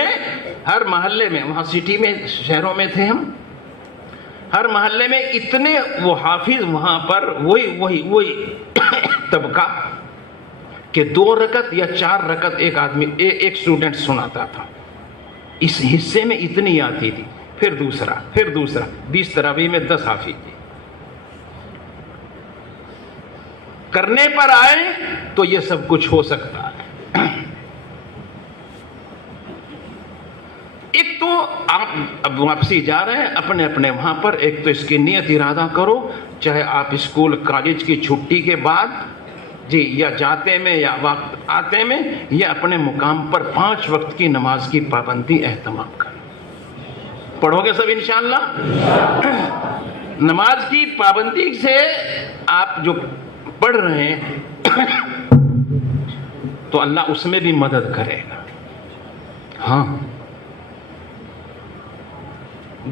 میں وہاں سٹی میں، شہروں میں تھے ہم، ہر محلے میں اتنے وہ حافظ وہاں پر، وہی طبقہ کہ 2 رکعت یا 4 رکعت ایک آدمی، ایک اسٹوڈنٹ سناتا تھا. اس حصے میں اتنی آتی تھی، پھر دوسرا 20 تراویح میں 10 حافظ تھی. کرنے پر آئے تو یہ سب کچھ ہو سکتا ہے. ایک تو آپ اب واپسی جا رہے ہیں اپنے اپنے وہاں پر، ایک تو اس کی نیت ارادہ کرو، چاہے آپ اسکول کالج کی چھٹی کے بعد جی، یا جاتے میں یا وقت آتے میں، یا اپنے مقام پر 5 وقت کی نماز کی پابندی اہتمام کرو. پڑھو گے سب انشاءاللہ؟ نماز کی پابندی سے آپ جو پڑھ رہے ہیں تو اللہ اس میں بھی مدد کرے گا. ہاں،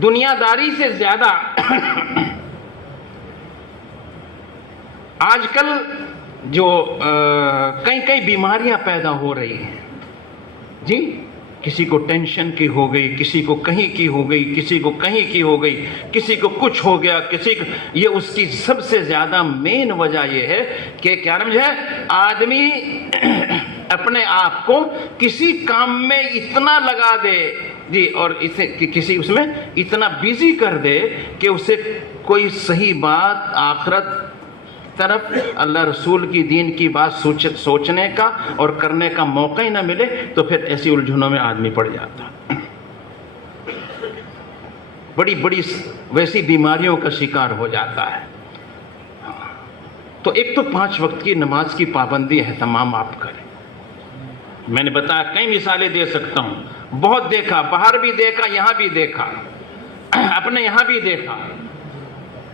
دنیا داری سے زیادہ آج کل جو کئی بیماریاں پیدا ہو رہی ہیں جی، کسی کو ٹینشن کی ہو گئی، کسی کو کہیں کی ہو گئی، کسی کو کہیں کی ہو گئی، کسی کو کچھ ہو گیا، کسی کو، یہ اس کی سب سے زیادہ مین وجہ یہ ہے کہ کیا نام ہے، آدمی اپنے آپ کو کسی کام میں اتنا لگا دے جی، اور اسے کسی اس میں اتنا بیزی کر دے کہ اسے کوئی صحیح بات آخرت طرف، اللہ رسول کی دین کی بات سوچنے کا اور کرنے کا موقع ہی نہ ملے، تو پھر ایسی الجھنوں میں آدمی پڑ جاتا، بڑی بڑی ویسی بیماریوں کا شکار ہو جاتا ہے. تو ایک تو 5 وقت کی نماز کی پابندی اہتمام آپ کریں. میں نے بتایا کئی مثالیں دے سکتا ہوں، بہت دیکھا، باہر بھی دیکھا، یہاں بھی دیکھا، اپنے یہاں بھی دیکھا،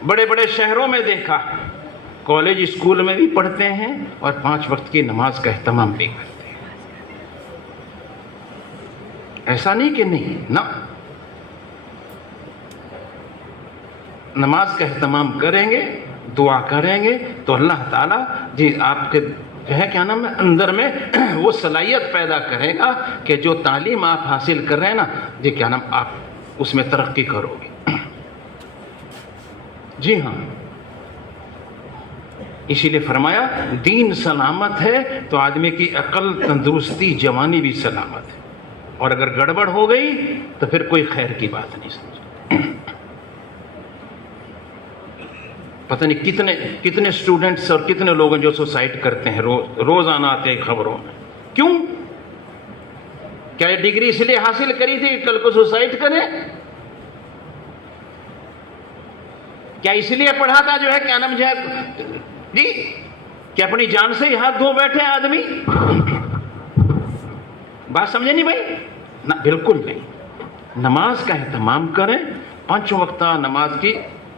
بڑے بڑے شہروں میں دیکھا، کالج اسکول میں بھی پڑھتے ہیں اور 5 وقت کی نماز کا اہتمام بھی کرتے ہیں. ایسا نہیں کہ نہیں، نہ، نماز کا اہتمام کریں گے، دعا کریں گے تو اللہ تعالیٰ جی آپ کے جو ہے کیا نام ہے اندر میں وہ صلاحیت پیدا کرے گا کہ جو تعلیم آپ حاصل کر رہے ہیں نا جی، کیا نام، آپ اس میں ترقی کرو گے. جی ہاں، اسی لیے فرمایا دین سلامت ہے تو آدمی کی عقل، تندرستی، جوانی بھی سلامت ہے، اور اگر گڑبڑ ہو گئی تو پھر کوئی خیر کی بات نہیں سمجھ. پتہ نہیں کتنے اسٹوڈنٹس اور کتنے لوگ جو سوسائڈ کرتے ہیں، روزانہ آتے ہیں خبروں میں. کیوں؟ کیا یہ ڈگری اس لیے حاصل کری تھی کہ کل کو سوسائڈ کرے؟ کیا اس لیے پڑھا تھا جو ہے کیا نام جو ہے جی کہ اپنی جان سے ہی ہاتھ دھو بیٹھے آدمی. بات سمجھے نہیں بھائی؟ نہ بالکل نہیں. نماز کا اہتمام کریں, 5 وقتہ نماز کی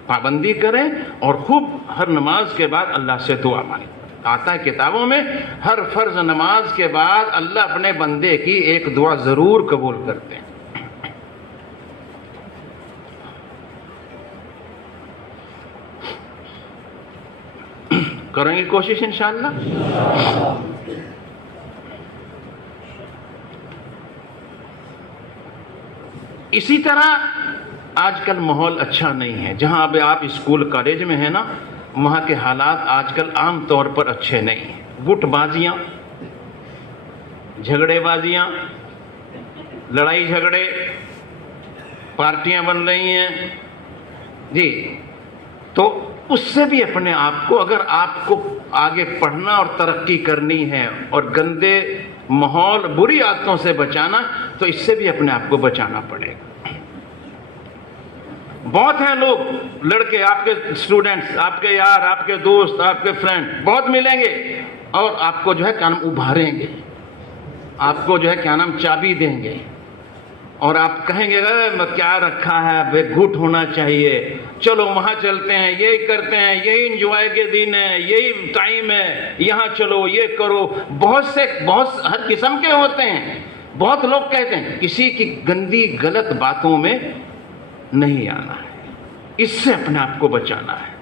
پابندی کریں, اور خوب ہر نماز کے بعد اللہ سے دعا مانگیں. آتا ہے کتابوں میں ہر فرض نماز کے بعد اللہ اپنے بندے کی ایک دعا ضرور قبول کرتے ہیں. کریں گے کوشش انشاءاللہ. اسی طرح آج کل ماحول اچھا نہیں ہے. جہاں اب آپ اسکول کالج میں ہیں نا, وہاں کے حالات آج کل عام طور پر اچھے نہیں ہیں. گٹ بازیاں, جھگڑے بازیاں, لڑائی جھگڑے, پارٹیاں بن رہی ہیں جی. تو اس سے بھی اپنے آپ کو, اگر آپ کو آگے پڑھنا اور ترقی کرنی ہے اور گندے ماحول بری عادتوں سے بچانا, تو اس سے بھی اپنے آپ کو بچانا پڑے گا. بہت ہیں لوگ, لڑکے, آپ کے اسٹوڈنٹس, آپ کے یار, آپ کے دوست, آپ کے فرینڈ بہت ملیں گے, اور آپ کو جو ہے کیا نام ابھاریں گے, آپ کو جو ہے کیا نام چابی دیں گے, اور آپ کہیں گے کیا رکھا ہے بے, گھٹ ہونا چاہیے, چلو وہاں چلتے ہیں, یہی کرتے ہیں, یہی انجوائے کے دن ہے, یہی ٹائم ہے, یہاں چلو, یہ کرو. بہت ہر قسم کے ہوتے ہیں. بہت لوگ کہتے ہیں کسی کی گندی غلط باتوں میں نہیں آنا ہے, اس سے اپنے آپ کو بچانا ہے.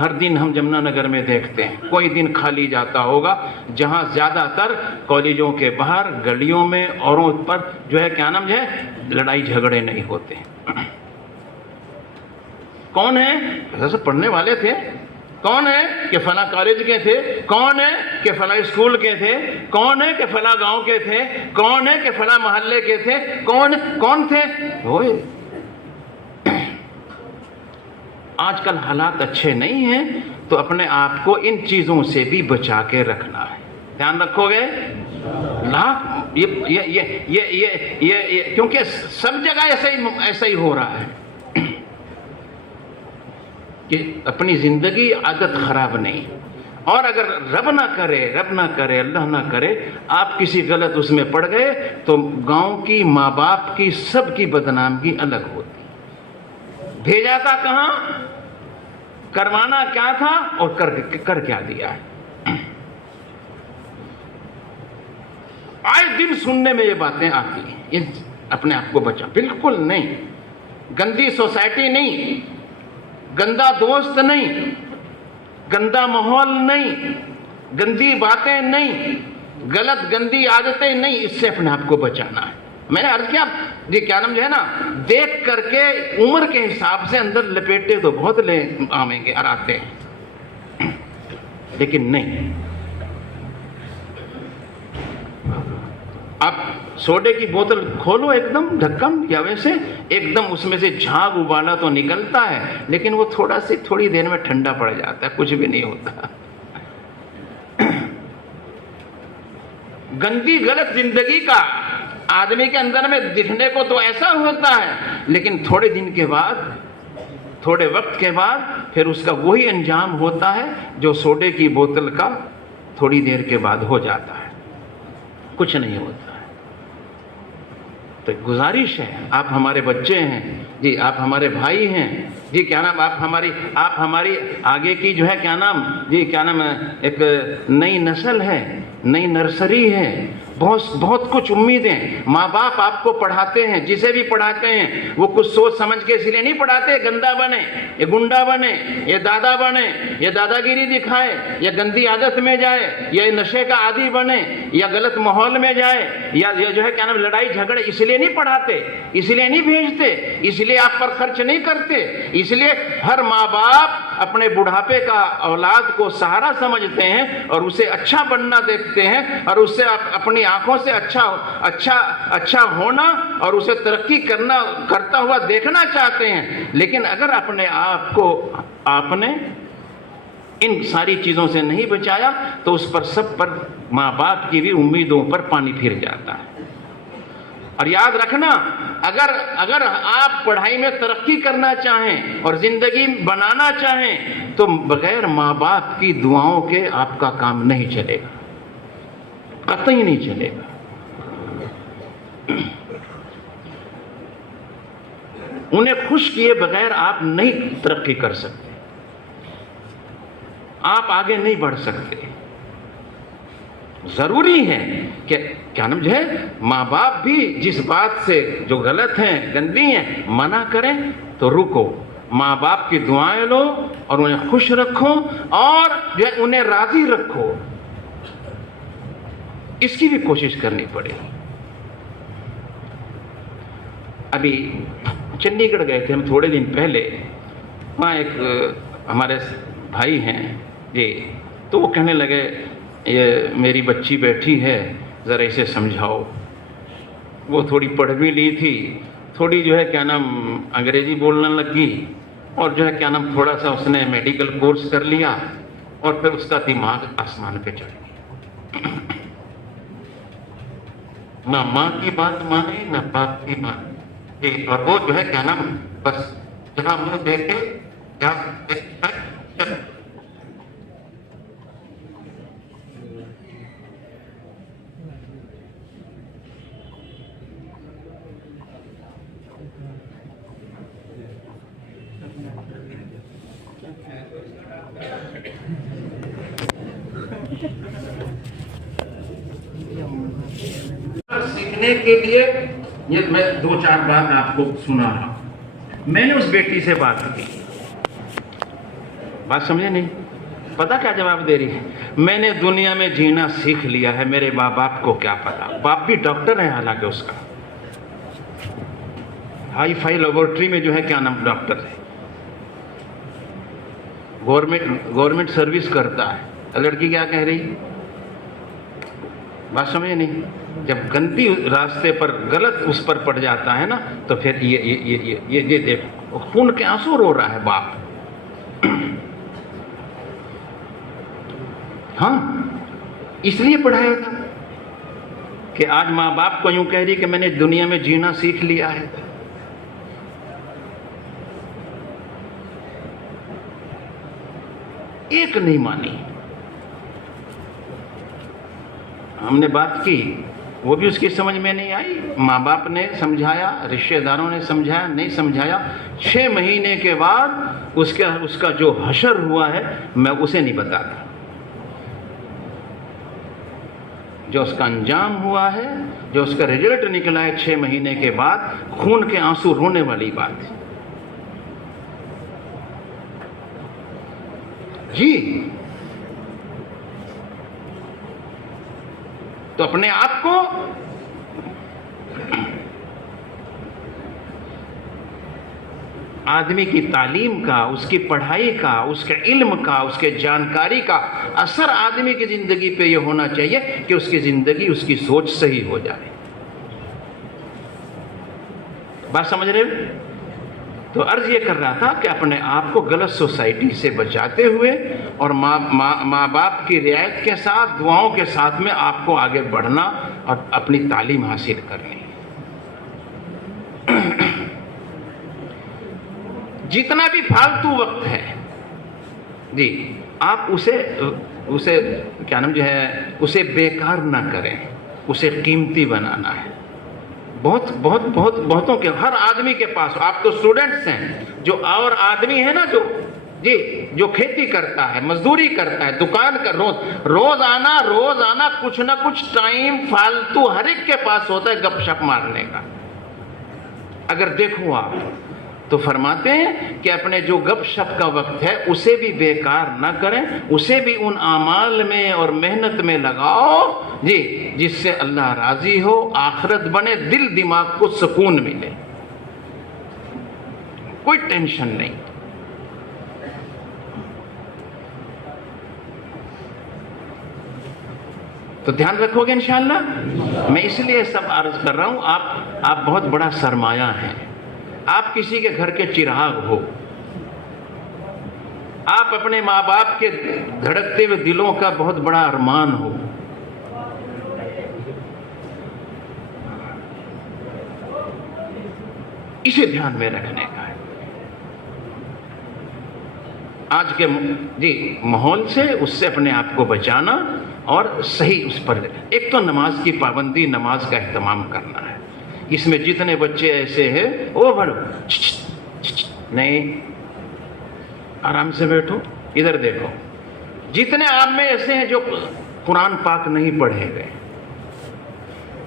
ہر دن ہم جمنا نگر میں دیکھتے ہیں, کوئی دن خالی جاتا ہوگا جہاں زیادہ تر کالجوں کے باہر گلیوں میں اوروں پر جو ہے کیا نام ہے لڑائی جھگڑے نہیں ہوتے. کون ہے ایسے پڑھنے والے تھے, کون ہے کہ فلاں کالج کے تھے, کون ہے کہ فلاں اسکول کے تھے, کون ہے کہ فلاں گاؤں کے تھے, کون ہے کہ فلاں محلے کے تھے, کون تھے وہ. آج کل حالات اچھے نہیں ہیں, تو اپنے آپ کو ان چیزوں سے بھی بچا کے رکھنا ہے. دھیان رکھو گے یہ کیونکہ سب جگہ ایسا ہی ہو رہا ہے کہ اپنی زندگی عادت خراب نہیں. اور اگر رب نہ کرے اللہ نہ کرے آپ کسی غلط اس میں پڑ گئے, تو گاؤں کی, ماں باپ کی, سب کی بدنامگی الگ ہوتی. بھیجا تھا کہاں, کروانا کیا تھا, اور کر کیا دیا ہے. آئے دن سننے میں یہ باتیں آتی ہیں. اپنے آپ کو بچا, بالکل نہیں. گندی سوسائٹی نہیں, گندا دوست نہیں, گندا ماحول نہیں, گندی باتیں نہیں, غلط گندی عادتیں نہیں, اس سے اپنے آپ کو بچانا ہے. میں نے عرض کیا جی کیا نام جو ہے نا, دیکھ کر کے عمر کے حساب سے اندر لپیٹے تو بہت لے آویں گے اور آتے ہیں, لیکن نہیں. آپ سوڈے کی بوتل کھولو ایک دم ڈھکن, یا ویسے ایک دم اس میں سے جھاگ ابالا تو نکلتا ہے, لیکن وہ تھوڑی دیر میں ٹھنڈا پڑ جاتا ہے, کچھ بھی نہیں ہوتا. گندی غلط زندگی کا آدمی کے اندر میں دکھنے کو تو ایسا ہوتا ہے, لیکن تھوڑے دن کے بعد, تھوڑے وقت کے بعد پھر اس کا وہی انجام ہوتا ہے جو سوڈے کی بوتل کا تھوڑی دیر کے بعد ہو جاتا ہے, کچھ نہیں ہوتا ہے. تو گزارش ہے, آپ ہمارے بچے ہیں جی, آپ ہمارے بھائی ہیں جی, کیا نام آپ ہماری آگے کی جو ہے کیا نام جی, کیا نام ایک نئی نسل ہے, نئی نرسری ہے, بہت کچھ امیدیں. ماں باپ آپ کو پڑھاتے ہیں, جسے بھی پڑھاتے ہیں وہ کچھ سوچ سمجھ کے اس لیے نہیں پڑھاتے گندا بنے, یہ گنڈا بنے, یہ دادا بنے, یہ دادا گیری دکھائے, یا گندی عادت میں جائے, یا نشے کا عادی بنے, یا غلط ماحول میں جائے, یا جو ہے کیا نام لڑائی جھگڑے. اس لیے نہیں پڑھاتے, اس لیے نہیں بھیجتے, اس لیے آپ پر خرچ نہیں کرتے. اس لیے ہر ماں باپ اپنے بڑھاپے کا اولاد کو سہارا سمجھتے ہیں, اور اسے اچھا بننا دیکھتے ہیں, اور اس سے اپنی آنکھوں سے اچھا ہونا اور اسے ترقی کرتا ہوا دیکھنا چاہتے ہیں. لیکن اگر اپنے آپ کو آپ نے ان ساری چیزوں سے نہیں بچایا, تو اس پر سب پر, ماں باپ کی بھی امیدوں پر پانی پھر جاتا ہے. اور یاد رکھنا، اگر آپ پڑھائی میں ترقی کرنا چاہیں اور زندگی بنانا چاہیں تو بغیر ماں باپ کی دعاؤں کے آپ کا کام نہیں چلے گا، قطعی نہیں چلے گا۔ انہیں خوش کیے بغیر آپ نہیں ترقی کر سکتے، آپ آگے نہیں بڑھ سکتے۔ ضروری ہے کہ کیا نام جو ہے ماں باپ بھی جس بات سے جو غلط ہیں، گندی ہیں، منع کریں تو رکو، ماں باپ کی دعائیں لو اور انہیں خوش رکھو اور جو ہے انہیں راضی رکھو، اس کی بھی کوشش کرنی پڑے گی۔ ابھی چنڈی گڑھ گئے تھے ہم تھوڑے دن پہلے، وہاں ایک ہمارے بھائی ہیں جی، تو وہ کہنے لگے یہ میری بچی بیٹھی ہے ذرا اسے سمجھاؤ۔ وہ تھوڑی پڑھ بھی لی تھی، تھوڑی جو ہے کیا نام انگریزی بولنے لگی، اور جو ہے کیا نام تھوڑا سا اس نے میڈیکل کورس کر لیا، اور پھر اس کا دماغ آسمان پہ چڑھ گیا۔ نہ ماں کی بات مانے نہ باپ کی مانے جی، اور وہ جو ہے کیا نام بس جہاں منہ دیکھے سیکھنے کے لیے یہ میں دو چار بات آپ کو سنا رہا ہوں۔ میں نے اس بیٹی سے بات کی، بات سمجھے نہیں؟ پتا کیا جواب دے رہی ہے؟ میں نے دنیا میں جینا سیکھ لیا ہے، میرے ماں باپ کو کیا پتا۔ باپ بھی ڈاکٹر ہے حالانکہ اس کا ہائی فائی لیبورٹری میں جو ہے کیا نام ڈاکٹر ہے، گورنمنٹ سروس کرتا ہے۔ لڑکی کیا کہہ رہی؟ بات سمجھے نہیں؟ جب گندی راستے پر غلط اس پر پڑ جاتا ہے نا تو پھر یہ دیکھو خون کے آنسو رو رہا ہے باپ۔ ہاں اس لیے پڑھایا تھا کہ آج ماں باپ کو یوں کہہ رہی کہ میں نے دنیا میں جینا سیکھ لیا ہے۔ ایک نہیں مانی، ہم نے بات کی وہ بھی اس کی سمجھ میں نہیں آئی، ماں باپ نے سمجھایا، رشتہ داروں نے سمجھایا، نہیں سمجھایا۔ 6 مہینے کے بعد اس کا جو حشر ہوا ہے میں اسے نہیں بتاتا، جو اس کا انجام ہوا ہے، جو اس کا رزلٹ نکلا ہے 6 مہینے کے بعد، خون کے آنسو رونے والی بات ہے جی۔ تو اپنے آپ کو آدمی کی تعلیم کا، اس کی پڑھائی کا، اس کے علم کا، اس کے جانکاری کا اثر آدمی کی زندگی پہ یہ ہونا چاہیے کہ اس کی زندگی، اس کی سوچ صحیح ہو جائے۔ بات سمجھ رہے ہو؟ تو عرض یہ کر رہا تھا کہ اپنے آپ کو غلط سوسائٹی سے بچاتے ہوئے اور ماں باپ کی رعایت کے ساتھ، دعاؤں کے ساتھ میں آپ کو آگے بڑھنا اور اپنی تعلیم حاصل کرنی۔ جتنا بھی فالتو وقت ہے جی، آپ اسے کیا نام جو ہے اسے بیکار نہ کریں، اسے قیمتی بنانا ہے۔ بہتوں کے ہر آدمی کے پاس، آپ تو اسٹوڈنٹس ہیں، جو اور آدمی ہے نا جو کھیتی کرتا ہے، مزدوری کرتا ہے، دکان کا روز آنا کچھ نہ کچھ ٹائم فالتو ہر ایک کے پاس ہوتا ہے گپ شپ مارنے کا۔ اگر دیکھو آپ تو فرماتے ہیں کہ اپنے جو گپ شپ کا وقت ہے اسے بھی بیکار نہ کریں، اسے بھی ان اعمال میں اور محنت میں لگاؤ جی جس سے اللہ راضی ہو، آخرت بنے، دل دماغ کو سکون ملے، کوئی ٹینشن نہیں۔ تو دھیان رکھو گے انشاءاللہ۔ میں اس لیے سب عرض کر رہا ہوں، آپ بہت بڑا سرمایہ ہیں، آپ کسی کے گھر کے چراغ ہو، آپ اپنے ماں باپ کے دھڑکتے ہوئے دلوں کا بہت بڑا ارمان ہو۔ اسے دھیان میں رکھنے کا ہے. آج کے ماحول سے اس سے اپنے آپ کو بچانا اور صحیح اس پر. ایک تو نماز کی پابندی، نماز کا اہتمام کرنا ہے. اس میں جتنے بچے ایسے ہیں وہ بڑھو نہیں، آرام سے بیٹھو، ادھر دیکھو. جتنے آپ میں ایسے ہیں جو قرآن پاک نہیں پڑھے گئے،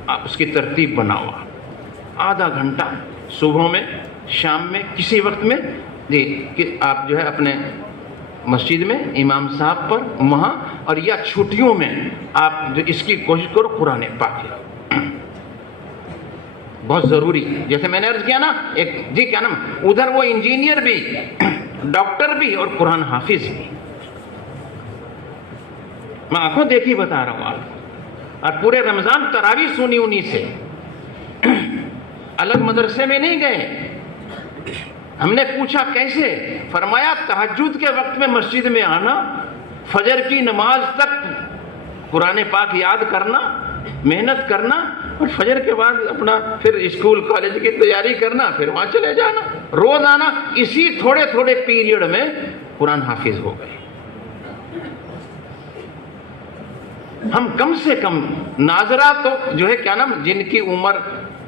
آپ اس کی ترتیب بناؤ. آدھا گھنٹہ صبح میں، شام میں، کسی وقت میں کہ آپ جو ہے اپنے مسجد میں امام صاحب پر وہاں، اور یا چھٹیوں میں آپ جو اس کی کوشش کرو قرآن پاک. بہت ضروری. جیسے میں نے عرض کیا نا، ایک کیا نام، ادھر وہ انجینئر بھی، ڈاکٹر بھی، اور قرآن حافظ بھی. میں آنکھوں دیکھی بتا رہا ہوں آپ کو. اور پورے رمضان تراویح سنی انہی سے، الگ مدرسے میں نہیں گئے. ہم نے پوچھا کیسے؟ فرمایا تہجد کے وقت میں مسجد میں آنا، فجر کی نماز تک قرآن پاک یاد کرنا، محنت کرنا، اور فجر کے بعد اپنا پھر اسکول کالج کی تیاری کرنا، پھر وہاں چلے جانا. روز آنا. اسی تھوڑے تھوڑے پیریڈ میں قرآن حافظ ہو گئے. ہم کم سے کم ناظرہ تو جو ہے کیا نام، جن کی عمر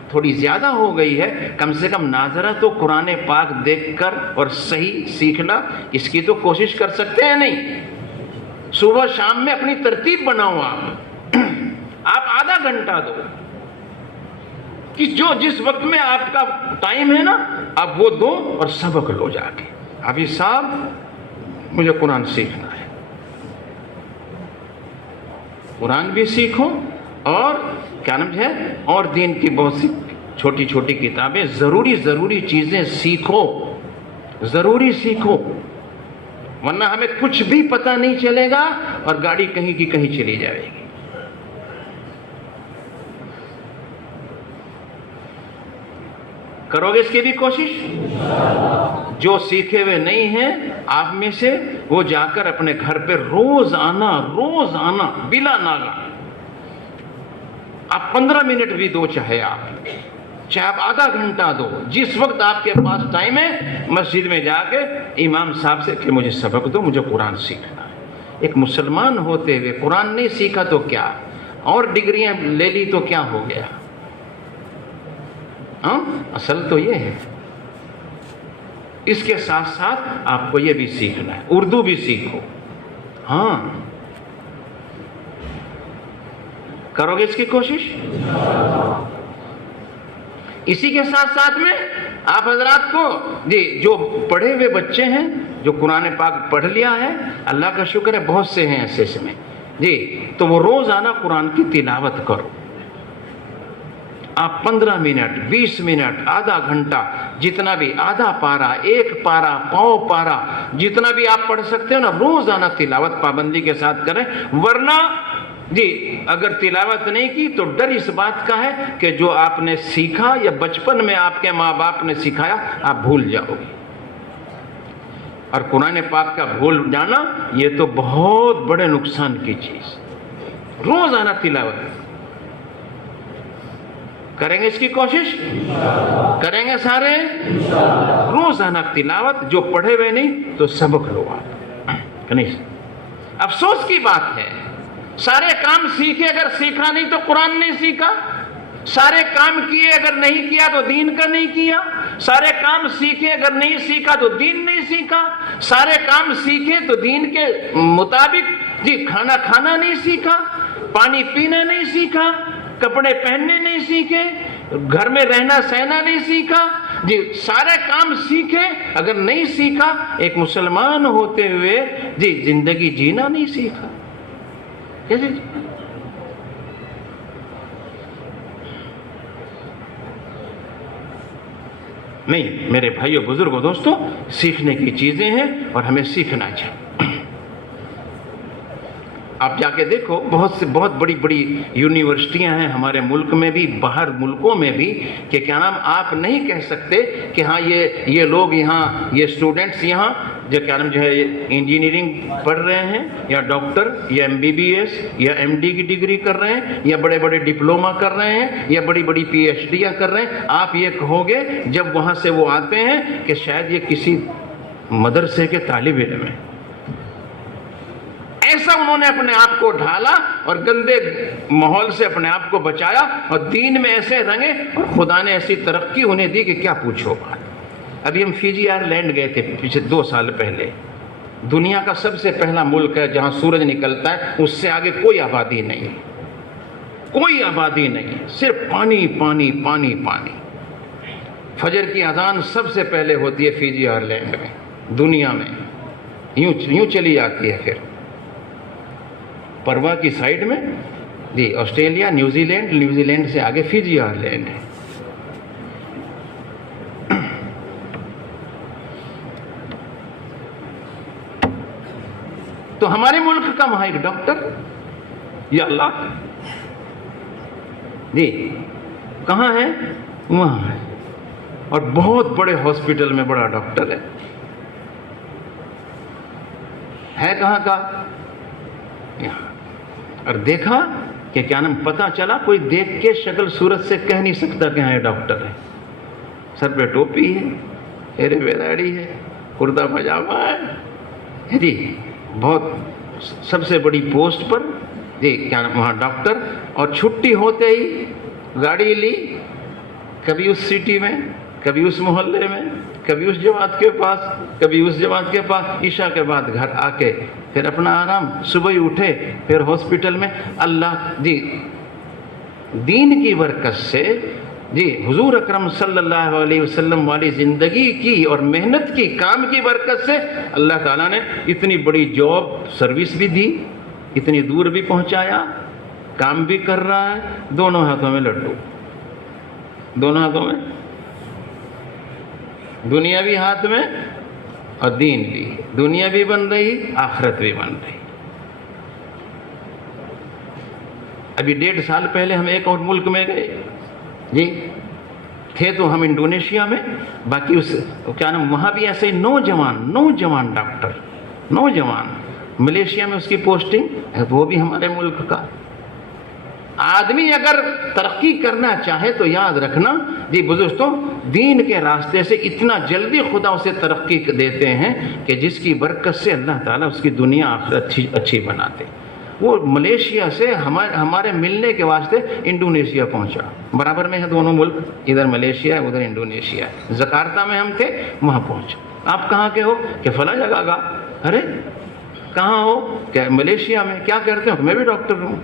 تھوڑی زیادہ ہو گئی ہے، کم سے کم ناظرہ تو قرآن پاک دیکھ کر اور صحیح سیکھنا، اس کی تو کوشش کر سکتے ہیں. نہیں، صبح شام میں اپنی ترتیب بناؤ. آپ آدھا گھنٹہ دو کہ جو جس وقت میں آپ کا ٹائم ہے نا، آپ وہ دو اور سبق لو جا کے. حافظ صاحب مجھے قرآن سیکھنا ہے. قرآن بھی سیکھو اور کیا نام ہے، اور دین کی بہت سی چھوٹی چھوٹی کتابیں، ضروری چیزیں سیکھو، ضروری سیکھو. ورنہ ہمیں کچھ بھی پتہ نہیں چلے گا اور گاڑی کہیں کی کہیں چلی جائے گی. کرو گے اس کی بھی کوشش؟ جو سیکھے ہوئے نہیں ہیں آپ میں سے، وہ جا کر اپنے گھر پہ روز آنا بلا ناغہ. آپ 15 منٹ بھی دو، چاہے آپ آدھا گھنٹہ دو، جس وقت آپ کے پاس ٹائم ہے مسجد میں جا کے امام صاحب سے کہ مجھے سبق دو، مجھے قرآن سیکھنا ہے. ایک مسلمان ہوتے ہوئے قرآن نہیں سیکھا تو کیا، اور ڈگریاں لے لی تو کیا ہو گیا؟ اصل تو یہ ہے. اس کے ساتھ ساتھ آپ کو یہ بھی سیکھنا ہے، اردو بھی سیکھو. ہاں، کرو گے اس کی کوشش؟ اسی کے ساتھ ساتھ میں آپ حضرات کو جو پڑھے ہوئے بچے ہیں، جو قرآن پاک پڑھ لیا ہے، اللہ کا شکر ہے بہت سے ہیں ایسے میں تو وہ روزانہ قرآن کی تلاوت کرو. آپ 15 منٹ، 20 منٹ، آدھا گھنٹہ، جتنا بھی، آدھا پارا، ایک پارا، پاؤ پارا، جتنا بھی آپ پڑھ سکتے ہو نا، روزانہ تلاوت پابندی کے ساتھ کریں. ورنہ اگر تلاوت نہیں کی تو ڈر اس بات کا ہے کہ جو آپ نے سیکھا یا بچپن میں آپ کے ماں باپ نے سکھایا، آپ بھول جاؤ گے. اور قرآن پاک کا بھول جانا یہ تو بہت بڑے نقصان کی چیز. روزانہ تلاوت کریں گے، اس کی کوشش کریں گے سارے. روزانہ تلاوت، جو پڑھے ہوئے نہیں تو سبق لو آپ. نہیں، افسوس کی بات ہے، سارے کام سیکھے، اگر سیکھا نہیں تو قرآن نہیں سیکھا. سارے کام کیے، اگر نہیں کیا تو دین کا نہیں کیا. سارے کام سیکھے، اگر نہیں سیکھا تو دین نہیں سیکھا. سارے کام سیکھے تو دین کے مطابق کھانا کھانا نہیں سیکھا، پانی پینا نہیں سیکھا، کپڑے پہننے نہیں سیکھے، گھر میں رہنا سہنا نہیں سیکھا. سارے کام سیکھے، اگر نہیں سیکھا، ایک مسلمان ہوتے ہوئے زندگی جینا نہیں سیکھا. کیسے؟ نہیں میرے بھائیو، بزرگوں، دوستو، سیکھنے کی چیزیں ہیں اور ہمیں سیکھنا چاہیے. آپ جا کے دیکھو، بہت بڑی بڑی یونیورسٹیاں ہیں ہمارے ملک میں بھی، باہر ملکوں میں بھی، کہ کیا نام آپ نہیں کہہ سکتے کہ ہاں یہ لوگ یہاں، یہ اسٹوڈنٹس یہاں جو کیا نام جو ہے انجینئرنگ پڑھ رہے ہیں، یا ڈاکٹر یا MBBS یا MD کی ڈگری کر رہے ہیں، یا بڑے بڑے ڈپلوما کر رہے ہیں، یا بڑی بڑی PhDیاں کر رہے ہیں. آپ یہ کہو گے جب وہاں سے وہ آتے ہیں کہ شاید یہ کسی مدرسے کے طالب علم ہیں. ایسا انہوں نے اپنے آپ کو ڈھالا اور گندے ماحول سے اپنے آپ کو بچایا، اور دین میں ایسے رنگے، اور خدا نے ایسی ترقی انہیں دی کہ کیا پوچھو بات. ابھی ہم فیجی آئرلینڈ گئے تھے پیچھے 2 سال پہلے. دنیا کا سب سے پہلا ملک ہے جہاں سورج نکلتا ہے، اس سے آگے کوئی آبادی نہیں، کوئی آبادی نہیں، صرف پانی پانی پانی پانی. فجر کی اذان سب سے پہلے ہوتی ہے فیجی آئرلینڈ میں، دنیا میں یوں چلی جاتی ہے. پھر پروا کی سائیڈ میں جی آسٹریلیا، نیوزی لینڈ سے آگے فیجی آئرلینڈ ہے. تو ہمارے ملک کا وہاں ایک ڈاکٹر، یا اللہ جی کہاں ہے؟ وہاں ہے، اور بہت بڑے ہاسپٹل میں بڑا ڈاکٹر ہے کہاں کا؟ یہاں. اور دیکھا کہ کیا نام، پتا چلا کوئی دیکھ کے شکل صورت سے کہہ نہیں سکتا کہ ہاں یہ ڈاکٹر ہے. سر پہ ٹوپی ہے، چہرے پہ داڑھی ہے، کرتا پاجامہ ہے جی، بہت سب سے بڑی پوسٹ پر جی کیا نام وہاں ڈاکٹر. اور چھٹی ہوتے ہی گاڑی لی، کبھی اس سٹی میں، کبھی اس محلے میں، کبھی اس جماعت کے پاس، کبھی اس جماعت کے پاس. عشاء کے بعد گھر آ کے پھر اپنا آرام، صبح ہی اٹھے پھر ہاسپٹل میں. اللہ جی دین کی برکت سے جی حضور اکرم صلی اللہ علیہ وسلم والی زندگی کی اور محنت کی، کام کی برکت سے اللہ تعالیٰ نے اتنی بڑی جاب سروس بھی دی، اتنی دور بھی پہنچایا، کام بھی کر رہا ہے. دونوں ہاتھوں میں لڈو، دونوں ہاتھوں میں، دنیا بھی ہاتھ میں اور دین بھی. دنیا بھی بن رہی، آخرت بھی بن رہی. ابھی 1.5 سال پہلے ہم ایک اور ملک میں گئے جی، تھے تو ہم انڈونیشیا میں. باقی اس کیا نام وہاں بھی ایسے ہی نوجوان ڈاکٹر، نوجوان. ملیشیا میں اس کی پوسٹنگ، وہ بھی ہمارے ملک کا. آدمی اگر ترقی کرنا چاہے تو یاد رکھنا جی بزرگوں، دین کے راستے سے اتنا جلدی خدا اسے ترقی دیتے ہیں کہ جس کی برکت سے اللہ تعالیٰ اس کی دنیا آخرت اچھی بناتے. وہ ملیشیا سے ہمارے ملنے کے واسطے انڈونیشیا پہنچا. برابر میں ہے دونوں ملک، ادھر ملیشیا ہے ادھر انڈونیشیا ہے. جکارتا میں ہم تھے، وہاں پہنچا. آپ کہاں کے ہو؟ کہ فلاں جگہ کا. ارے کہاں ہو؟ کہ ملیشیا میں. کیا کرتے ہو؟ میں بھی ڈاکٹر ہوں.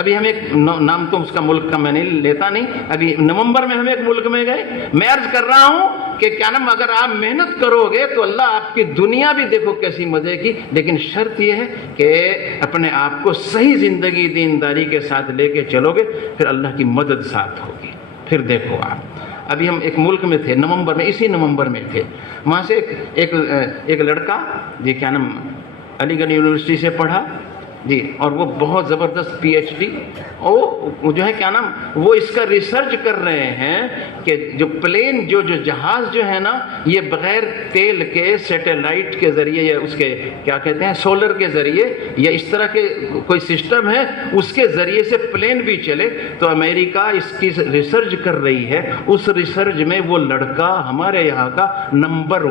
ابھی ہم ایک نام تو اس کا ملک کا میں نہیں لیتا نہیں، ابھی نومبر میں ہم ایک ملک میں گئے. میں عرض کر رہا ہوں کہ کیا نام اگر آپ محنت کرو گے تو اللہ آپ کی دنیا بھی دیکھو کیسی مزے کی، لیکن شرط یہ ہے کہ اپنے آپ کو صحیح زندگی دینداری کے ساتھ لے کے چلو گے، پھر اللہ کی مدد ساتھ ہوگی. پھر دیکھو آپ، ابھی ہم ایک ملک میں تھے نومبر میں، اسی نومبر میں تھے. وہاں سے ایک لڑکا جی کیا نام علی گڑھ یونیورسٹی سے پڑھا جی، اور وہ بہت زبردست PhD، وہ جو ہے کیا نام وہ اس کا ریسرچ کر رہے ہیں کہ جو پلین جو جہاز جو ہے نا، یہ بغیر تیل کے سیٹلائٹ کے ذریعے یا اس کے کیا کہتے ہیں سولر کے ذریعے یا اس طرح کے کوئی سسٹم ہے، اس کے ذریعے سے پلین بھی چلے. تو امریکہ اس کی ریسرچ کر رہی ہے. اس ریسرچ میں وہ لڑکا ہمارے یہاں کا نمبر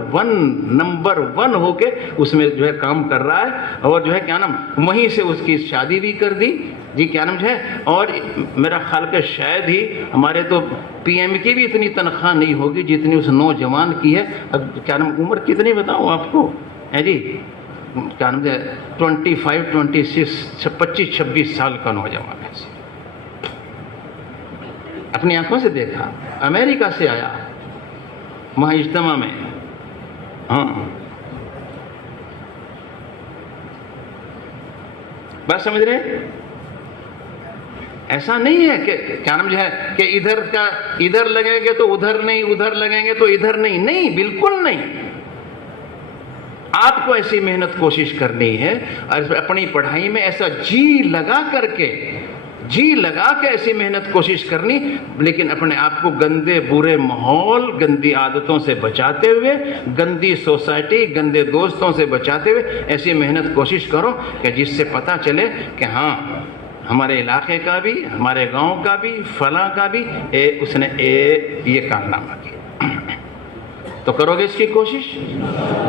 ون ہو کے اس میں جو ہے کام کر رہا ہے. اور جو ہے کیا نام وہیں سے اس کی شادی بھی کر دی جی کیا نام ہے. اور میرا خیال کہ شاید ہی ہمارے تو PM کی بھی اتنی تنخواہ نہیں ہوگی جتنی اس نوجوان کی ہے. اب کیا نام عمر کتنی بتاؤں آپ کو ہے جی، کیا نام ہے 25 26 25-26 سال کا نوجوان ہے. اپنی آنکھوں سے دیکھا، امریکہ سے آیا وہاں اجتماع میں. ہاں بات سمجھ رہے؟ ایسا نہیں ہے کہ کیا نام جو ہے کہ ادھر لگیں گے تو ادھر نہیں، ادھر لگیں گے تو ادھر نہیں. نہیں، بالکل نہیں. آپ کو ایسی محنت کوشش کرنی ہے اور اپنی پڑھائی میں ایسا جی لگا کے ایسی محنت کوشش کرنی، لیکن اپنے آپ کو گندے برے ماحول، گندی عادتوں سے بچاتے ہوئے، گندی سوسائٹی، گندے دوستوں سے بچاتے ہوئے ایسی محنت کوشش کرو کہ جس سے پتہ چلے کہ ہاں ہمارے علاقے کا بھی، ہمارے گاؤں کا بھی، فلاں کا بھی اس نے یہ کارنامہ کیا۔ تو کرو گے اس کی کوشش؟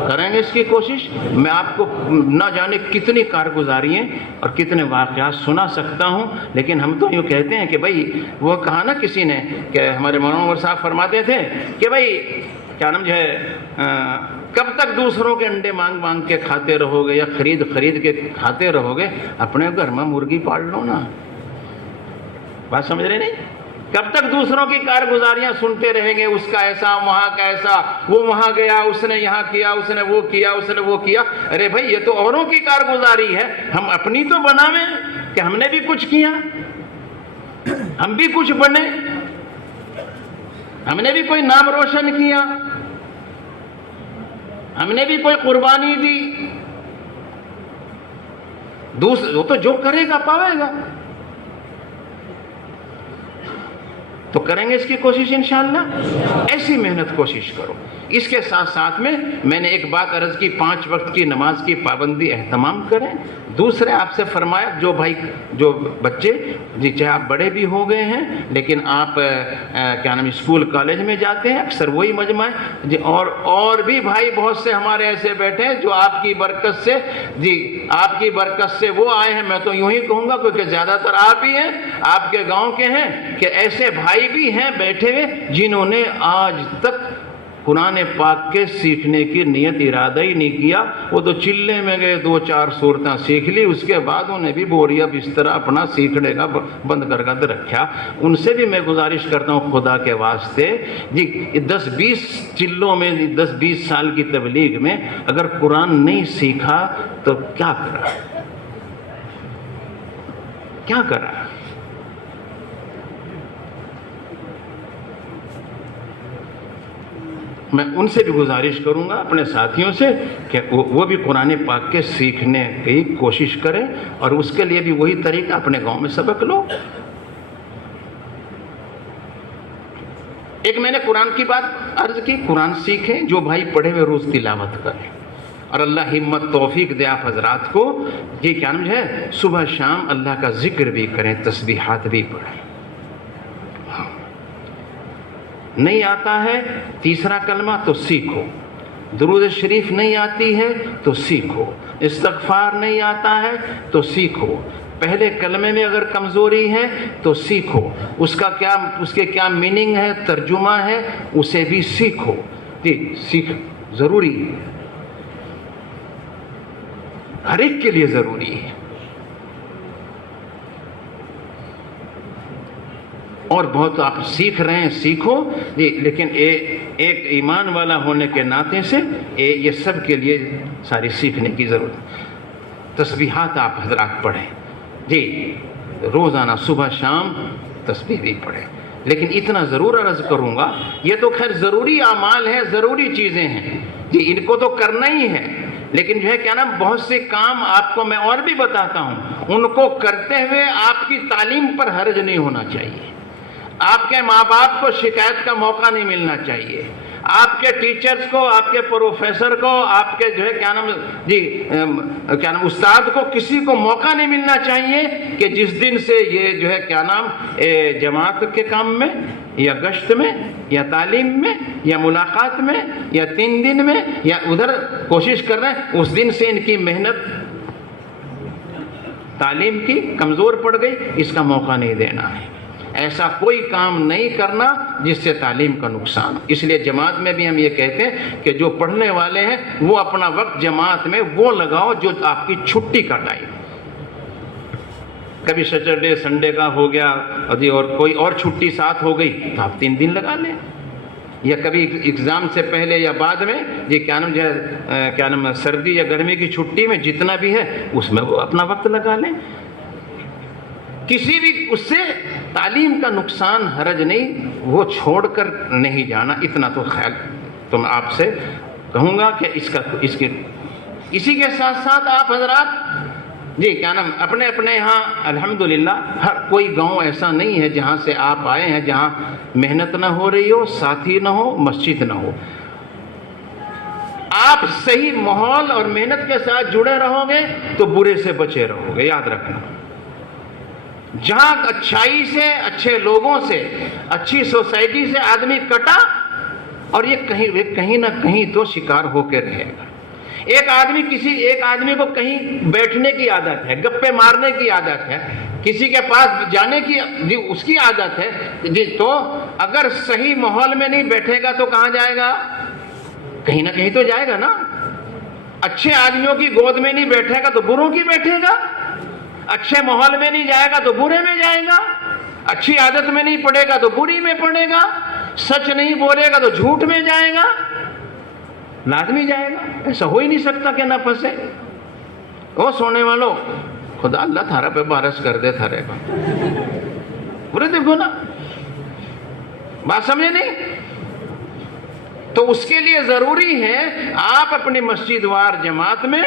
کریں گے اس کی کوشش؟ میں آپ کو نہ جانے کتنی کارگزاریاں اور کتنے واقعات سنا سکتا ہوں، لیکن ہم تو یوں کہتے ہیں کہ بھائی وہ کہا نا کسی نے کہ ہمارے مولانا عمر صاحب فرماتے تھے کہ بھائی کیا نام جو ہے کب تک دوسروں کے انڈے مانگ مانگ کے کھاتے رہو گے یا خرید خرید کے کھاتے رہو گے؟ اپنے گھر میں مرغی پال لو نا۔ بات سمجھ رہے نہیں؟ کب تک دوسروں کی کارگزاریاں سنتے رہیں گے، اس کا ایسا، وہاں کا ایسا، وہ وہاں گیا، اس نے یہاں کیا، اس نے وہ کیا، اس نے وہ کیا۔ ارے بھائی یہ تو اوروں کی کارگزاری ہے، ہم اپنی تو بناویں کہ ہم نے بھی کچھ کیا، ہم بھی کچھ بنے، ہم نے بھی کوئی نام روشن کیا، ہم نے بھی کوئی قربانی دی۔ وہ تو جو کرے گا پاوے گا۔ تو کریں گے اس کی کوشش انشاءاللہ؟ ایسی محنت کوشش کرو۔ اس کے ساتھ ساتھ میں نے ایک بات عرض کی، 5 وقت کی نماز کی پابندی اہتمام کریں۔ دوسرے آپ سے فرمایا جو بچے جی چاہے آپ بڑے بھی ہو گئے ہیں لیکن آپ کیا نام اسکول کالج میں جاتے ہیں، اکثر وہی مجمع ہے جی، اور بھی بھائی بہت سے ہمارے ایسے بیٹھے ہیں جو آپ کی برکت سے وہ آئے ہیں۔ میں تو یوں ہی کہوں گا کیونکہ زیادہ تر آپ ہی ہیں، آپ کے گاؤں کے ہیں، کہ ایسے بھائی بھی ہیں بیٹھے ہوئے جنہوں نے آج تک قرآن پاک کے سیکھنے کی نیت ارادہ ہی نہیں کیا۔ وہ تو چلے میں گئے 2-4 صورتیں سیکھ لی، اس کے بعد انہیں بھی بوریا بستر اپنا سیکھنے کا بند کر کے رکھا۔ ان سے بھی میں گزارش کرتا ہوں خدا کے واسطے جی 10-20 چلوں میں 10-20 سال کی تبلیغ میں اگر قرآن نہیں سیکھا تو کیا کرا؟ میں ان سے بھی گزارش کروں گا اپنے ساتھیوں سے کہ وہ بھی قرآن پاک کے سیکھنے کی کوشش کریں، اور اس کے لیے بھی وہی طریقہ اپنے گاؤں میں سبق لو۔ ایک میں نے قرآن کی بات عرض کی، قرآن سیکھیں، جو بھائی پڑھے ہوئے روز تلاوت کریں، اور اللہ ہمت توفیق دے آپ حضرات کو یہ کیا نام ہے صبح شام اللہ کا ذکر بھی کریں، تسبیحات بھی پڑھیں۔ نہیں آتا ہے تیسرا کلمہ تو سیکھو، درود شریف نہیں آتی ہے تو سیکھو، استغفار نہیں آتا ہے تو سیکھو، پہلے کلمے میں اگر کمزوری ہے تو سیکھو، اس کے کیا میننگ ہے، ترجمہ ہے، اسے بھی سیکھو۔ جی سیکھ ضروری ہے، ہر ایک کے لیے ضروری ہے، اور بہت آپ سیکھ رہے ہیں سیکھو جی، لیکن ایک ایمان والا ہونے کے ناطے سے یہ سب کے لیے ساری سیکھنے کی ضرورت ہے۔ تسبیحات آپ حضرات پڑھیں جی، روزانہ صبح شام تسبیح بھی پڑھیں، لیکن اتنا ضرور عرض کروں گا، یہ تو خیر ضروری اعمال ہیں، ضروری چیزیں ہیں جی، ان کو تو کرنا ہی ہے، لیکن جو ہے کیا نا بہت سے کام آپ کو میں اور بھی بتاتا ہوں، ان کو کرتے ہوئے آپ کی تعلیم پر حرج نہیں ہونا چاہیے، آپ کے ماں باپ کو شکایت کا موقع نہیں ملنا چاہیے، آپ کے ٹیچرز کو، آپ کے پروفیسر کو، آپ کے جو ہے کیا نام استاد کو، کسی کو موقع نہیں ملنا چاہیے کہ جس دن سے یہ جو ہے کیا نام جماعت کے کام میں یا گشت میں یا تعلیم میں یا ملاقات میں یا 3 دن میں یا ادھر کوشش کر رہے ہیں، اس دن سے ان کی محنت تعلیم کی کمزور پڑ گئی، اس کا موقع نہیں دینا ہے۔ ایسا کوئی کام نہیں کرنا جس سے تعلیم کا نقصان۔ اس لیے جماعت میں بھی ہم یہ کہتے ہیں کہ جو پڑھنے والے ہیں وہ اپنا وقت جماعت میں وہ لگاؤ جو آپ کی چھٹی کا ٹائم، کبھی سیٹرڈے سنڈے کا ہو گیا اور کوئی اور چھٹی ساتھ ہو گئی تو آپ 3 دن لگا لیں، یا کبھی ایگزام سے پہلے یا بعد میں یہ کیا نام سردی یا گرمی کی چھٹی میں جتنا بھی ہے اس میں وہ اپنا وقت لگا لیں، کسی بھی اس سے تعلیم کا نقصان حرج نہیں، وہ چھوڑ کر نہیں جانا، اتنا تو خیال تو میں آپ سے کہوں گا کہ اس کی اسی کے ساتھ ساتھ آپ حضرات جی کیا نام اپنے اپنے یہاں الحمدللہ ہر کوئی گاؤں ایسا نہیں ہے جہاں سے آپ آئے ہیں جہاں محنت نہ ہو رہی ہو، ساتھی نہ ہو، مسجد نہ ہو۔ آپ صحیح ماحول اور محنت کے ساتھ جڑے رہو گے تو برے سے بچے رہو گے، یاد رکھنا۔ جہاں اچھائی سے، اچھے لوگوں سے، اچھی سوسائٹی سے آدمی کٹا اور یہ کہیں نہ کہیں تو شکار ہو کے رہے گا۔ ایک آدمی کو کہیں بیٹھنے کی عادت ہے، گپے مارنے کی عادت ہے، کسی کے پاس جانے کی اس کی عادت ہے جی، تو اگر صحیح ماحول میں نہیں بیٹھے گا تو کہاں جائے گا؟ کہیں نہ کہیں تو جائے گا نا۔ اچھے آدمیوں کی گود میں نہیں بیٹھے گا تو بروں کی بیٹھے گا، اچھے ماحول میں نہیں جائے گا تو برے میں جائے گا، اچھی عادت میں نہیں پڑے گا تو بری میں پڑے گا، سچ نہیں بولے گا تو جھوٹ میں جائے گا، لازمی جائے گا۔ ایسا ہو ہی نہیں سکتا کہ نہ پھنسے۔ او سونے والوں، خدا اللہ تھارا پہ بارش کر دے تھارے کو، برے دیکھو نا، بات سمجھے نہیں؟ تو اس کے لیے ضروری ہے آپ اپنی مسجد وار جماعت میں،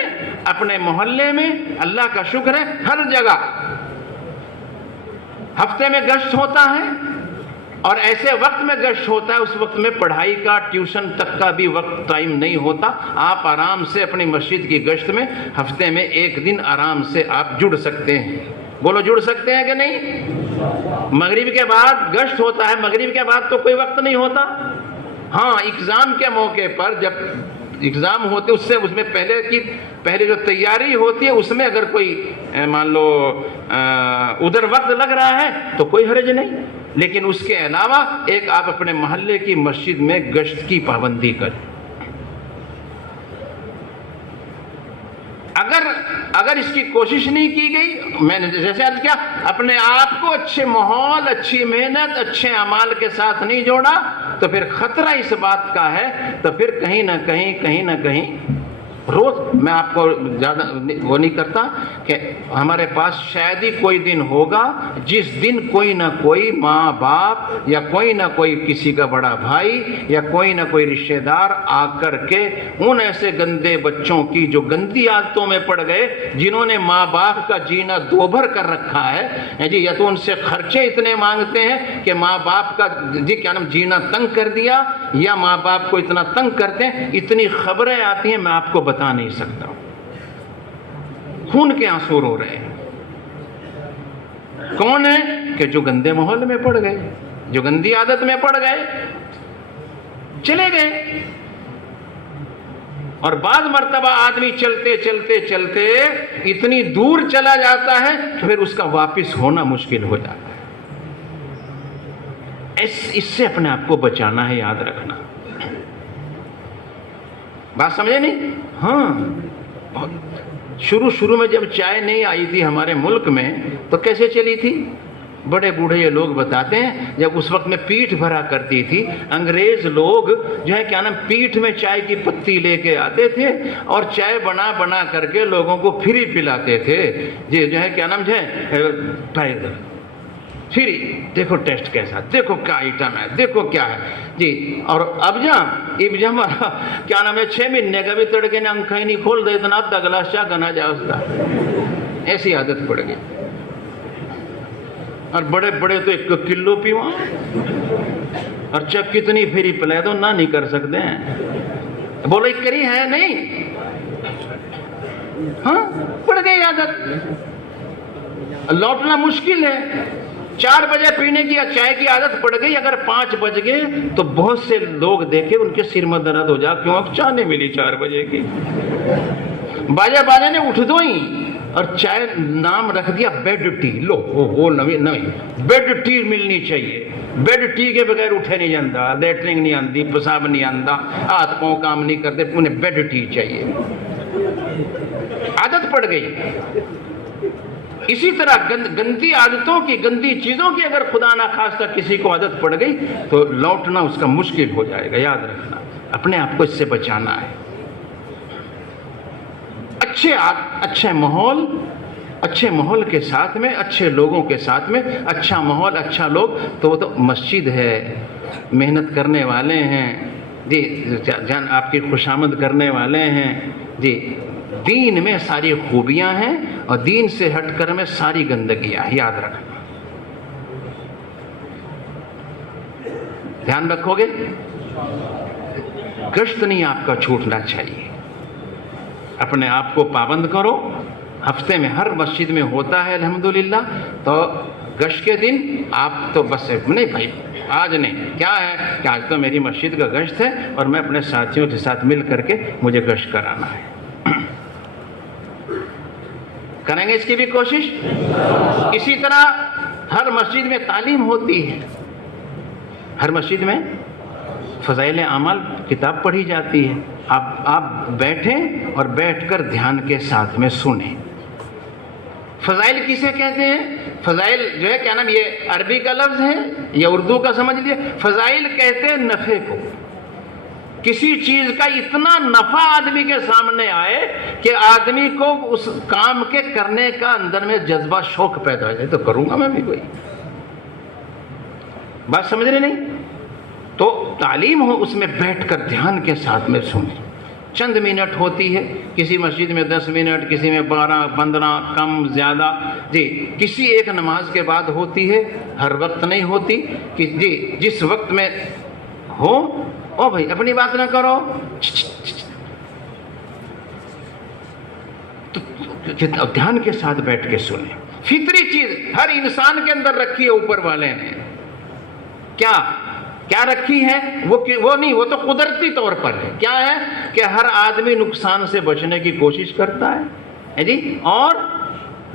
اپنے محلے میں، اللہ کا شکر ہے ہر جگہ ہفتے میں گشت ہوتا ہے، اور ایسے وقت میں گشت ہوتا ہے اس وقت میں پڑھائی کا، ٹیوشن تک کا بھی وقت ٹائم نہیں ہوتا۔ آپ آرام سے اپنی مسجد کی گشت میں ہفتے میں ایک دن آرام سے آپ جڑ سکتے ہیں۔ بولو جڑ سکتے ہیں کہ نہیں؟ مغرب کے بعد گشت ہوتا ہے، مغرب کے بعد تو کوئی وقت نہیں ہوتا۔ ہاں ایگزام کے موقع پر جب ایگزام ہوتے اس میں پہلے جو تیاری ہوتی ہے اس میں اگر کوئی مان لو ادھر وقت لگ رہا ہے تو کوئی حرج نہیں، لیکن اس کے علاوہ ایک آپ اپنے محلے کی مسجد میں گشت کی پابندی کریں۔ اگر اس کی کوشش نہیں کی گئی، میں نے جیسے عرض کیا، اپنے آپ کو اچھے ماحول، اچھی محنت، اچھے اعمال کے ساتھ نہیں جوڑا تو پھر خطرہ اس بات کا ہے، تو پھر کہیں نہ کہیں روز میں آپ کو زیادہ وہ نہیں کرتا کہ ہمارے پاس شاید ہی کوئی دن ہوگا جس دن کوئی نہ کوئی ماں باپ یا کوئی نہ کوئی کسی کا بڑا بھائی یا کوئی نہ کوئی رشتہ دار آ کر کے ان ایسے گندے بچوں کی جو گندی عادتوں میں پڑ گئے، جنہوں نے ماں باپ کا جینا دوبھر کر رکھا ہے جی، یا تو ان سے خرچے اتنے مانگتے ہیں کہ ماں باپ کا جی کیا نام جینا تنگ کر دیا، یا ماں باپ کو اتنا تنگ کرتے ہیں، اتنی خبریں آتی ہیں میں آپ کو بتا نہیں سکتا ہوں۔ خون کے آنسو رو رہے ہیں۔ کون ہے کہ جو گندے ماحول میں پڑ گئے، جو گندی عادت میں پڑ گئے، چلے گئے۔ اور بعض مرتبہ آدمی چلتے چلتے چلتے اتنی دور چلا جاتا ہے کہ پھر اس کا واپس ہونا مشکل ہو جاتا ہے۔ اس سے اپنے آپ کو بچانا ہے، یاد رکھنا۔ بات سمجھے نہیں؟ ہاں، شروع میں جب چائے نہیں آئی تھی ہمارے ملک میں تو کیسے چلی تھی؟ بڑے بوڑھے یہ لوگ بتاتے ہیں، جب اس وقت میں پیٹھ بھرا کرتی تھی، انگریز لوگ جو ہے کیا نام پیٹھ میں چائے کی پتی لے کے آتے تھے اور چائے بنا کر کے لوگوں کو فری پلاتے تھے جی، جو ہے کیا نام ہے فری، دیکھو ٹیسٹ کیسا، دیکھو کیا آئٹم ہے، دیکھو کیا ہے جی۔ اور اب ہمارا کیا نام ہے 6 مہینے کا بھی تڑکے نے انکھا ہی نہیں کھول دے، اتنا آدھا گلاس چاہ گنا جائے اس کا، ایسی عادت پڑ گئی۔ اور بڑے بڑے تو 1 کلو پیو، اور چک کتنی پھری پلائے تو نہ نہیں کر سکتے ہیں، بولو ایک کری ہے نہیں، ہاں پڑ گئی عادت، لوٹنا مشکل ہے۔ 4 بجے پینے کی چائے کی عادت پڑ گئی، اگر 5 بج گئے تو بہت سے لوگ دیکھے ان کے سر میں درد ہو جا، کیوں؟ اب چائے نہیں ملی 4 بجے کی، باجے نے اٹھ دو ہی اور چائے نام رکھ دیا بیڈ ٹی، لو وہ نویں بیڈ ٹی ملنی چاہیے، بیڈ ٹی کے بغیر اٹھے نہیں جاتا، لیٹرنگ نہیں آتی، پیشاب نہیں آتا، ہاتھ پاؤں کام نہیں کرتے، انہیں بیڈ ٹی چاہیے، عادت پڑ گئی۔ اسی طرح گندی عادتوں کی، گندی چیزوں کی اگر خدا نہ خواستہ کسی کو عادت پڑ گئی تو لوٹنا اس کا مشکل ہو جائے گا، یاد رکھنا۔ اپنے آپ کو اس سے بچانا ہے۔ اچھے ماحول کے ساتھ میں، اچھے لوگوں کے ساتھ میں، اچھا ماحول، اچھا لوگ، تو وہ تو مسجد ہے، محنت کرنے والے ہیں جی، جان آپ کی خوشامد کرنے والے ہیں جی دین میں ساری خوبیاں ہیں اور دین سے ہٹ کر میں ساری گندگیاں ہیں، یاد رکھنا، دھیان رکھو گے؟ گشت نہیں آپ کا چھوٹنا چاہیے، اپنے آپ کو پابند کرو، ہفتے میں ہر مسجد میں ہوتا ہے الحمدللہ، تو گشت کے دن آپ تو بس نہیں بھائی آج نہیں، کیا ہے کہ آج تو میری مسجد کا گشت ہے اور میں اپنے ساتھیوں کے ساتھ مل کر کے مجھے گشت کرانا ہے، کریں گے اس کی بھی کوشش۔ اسی طرح ہر مسجد میں تعلیم ہوتی ہے، ہر مسجد میں فضائل اعمال کتاب پڑھی جاتی ہے، آپ بیٹھیں اور بیٹھ کر دھیان کے ساتھ میں سنیں۔ فضائل کسے کہتے ہیں؟ فضائل جو ہے کیا نام، یہ عربی کا لفظ ہے یا اردو کا سمجھ لیے؟ فضائل کہتے ہیں نفع کو، کسی چیز کا اتنا نفع آدمی کے سامنے آئے کہ آدمی کو اس کام کے کرنے کا اندر میں جذبہ شوق پیدا ہو جائے، تو کروں گا میں بھی کوئی، بات سمجھ رہے نہیں؟ تو تعلیم ہو اس میں بیٹھ کر دھیان کے ساتھ میں سنیں، چند منٹ ہوتی ہے، کسی مسجد میں 10 منٹ، کسی میں 12 15، کم زیادہ، جی کسی ایک نماز کے بعد ہوتی ہے، ہر وقت نہیں ہوتی، کہ جی جس وقت میں ہو، او بھائی اپنی بات نہ کرو، تو دھیان کے ساتھ بیٹھ کے سنیں۔ فطری چیز ہر انسان کے اندر رکھی ہے اوپر والے نے، کیا رکھی ہے؟ وہ نہیں، وہ تو قدرتی طور پر ہے، کیا ہے کہ ہر آدمی نقصان سے بچنے کی کوشش کرتا ہے جی، اور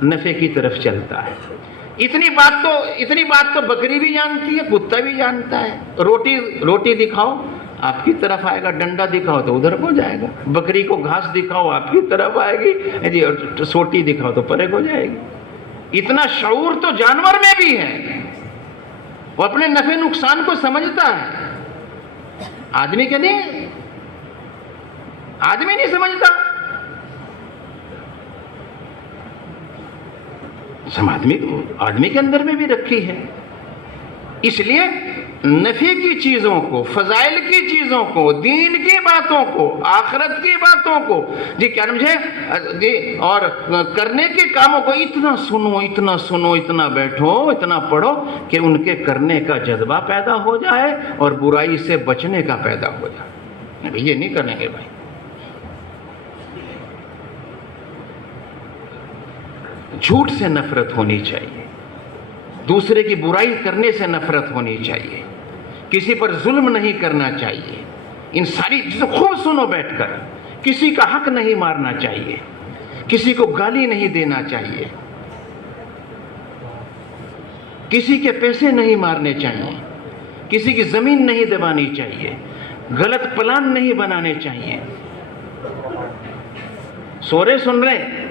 نفع کی طرف چلتا ہے۔ اتنی بات تو بکری بھی جانتی ہے، کتا بھی جانتا ہے، روٹی دکھاؤ آپ کی طرف آئے گا، ڈنڈا دکھاؤ تو ادھر کو جائے گا، بکری کو گھاس دکھاؤ آپ کی طرف آئے گی جی، اور سوٹی دکھاؤ تو پرے کو جائے گی۔ اتنا شعور تو جانور میں بھی ہے، وہ اپنے نفع نقصان کو سمجھتا ہے، آدمی کے نہیں، آدمی نہیں سمجھتا، آدمی کے اندر میں بھی رکھی ہے۔ اس لیے نفع کی چیزوں کو، فضائل کی چیزوں کو، دین کی باتوں کو، آخرت کی باتوں کو جی کیا سمجھے جی، اور کرنے کے کاموں کو اتنا سنو، اتنا بیٹھو، اتنا پڑھو کہ ان کے کرنے کا جذبہ پیدا ہو جائے اور برائی سے بچنے کا پیدا ہو جائے۔ یہ نہیں کریں گے بھائی، جھوٹ سے نفرت ہونی چاہیے، دوسرے کی برائی کرنے سے نفرت ہونی چاہیے، کسی پر ظلم نہیں کرنا چاہیے، ان ساری چیزوں خوب سنو بیٹھ کر، کسی کا حق نہیں مارنا چاہیے، کسی کو گالی نہیں دینا چاہیے، کسی کے پیسے نہیں مارنے چاہیے، کسی کی زمین نہیں دبانی چاہیے، غلط پلان نہیں بنانے چاہیے۔ سورے سن رہے،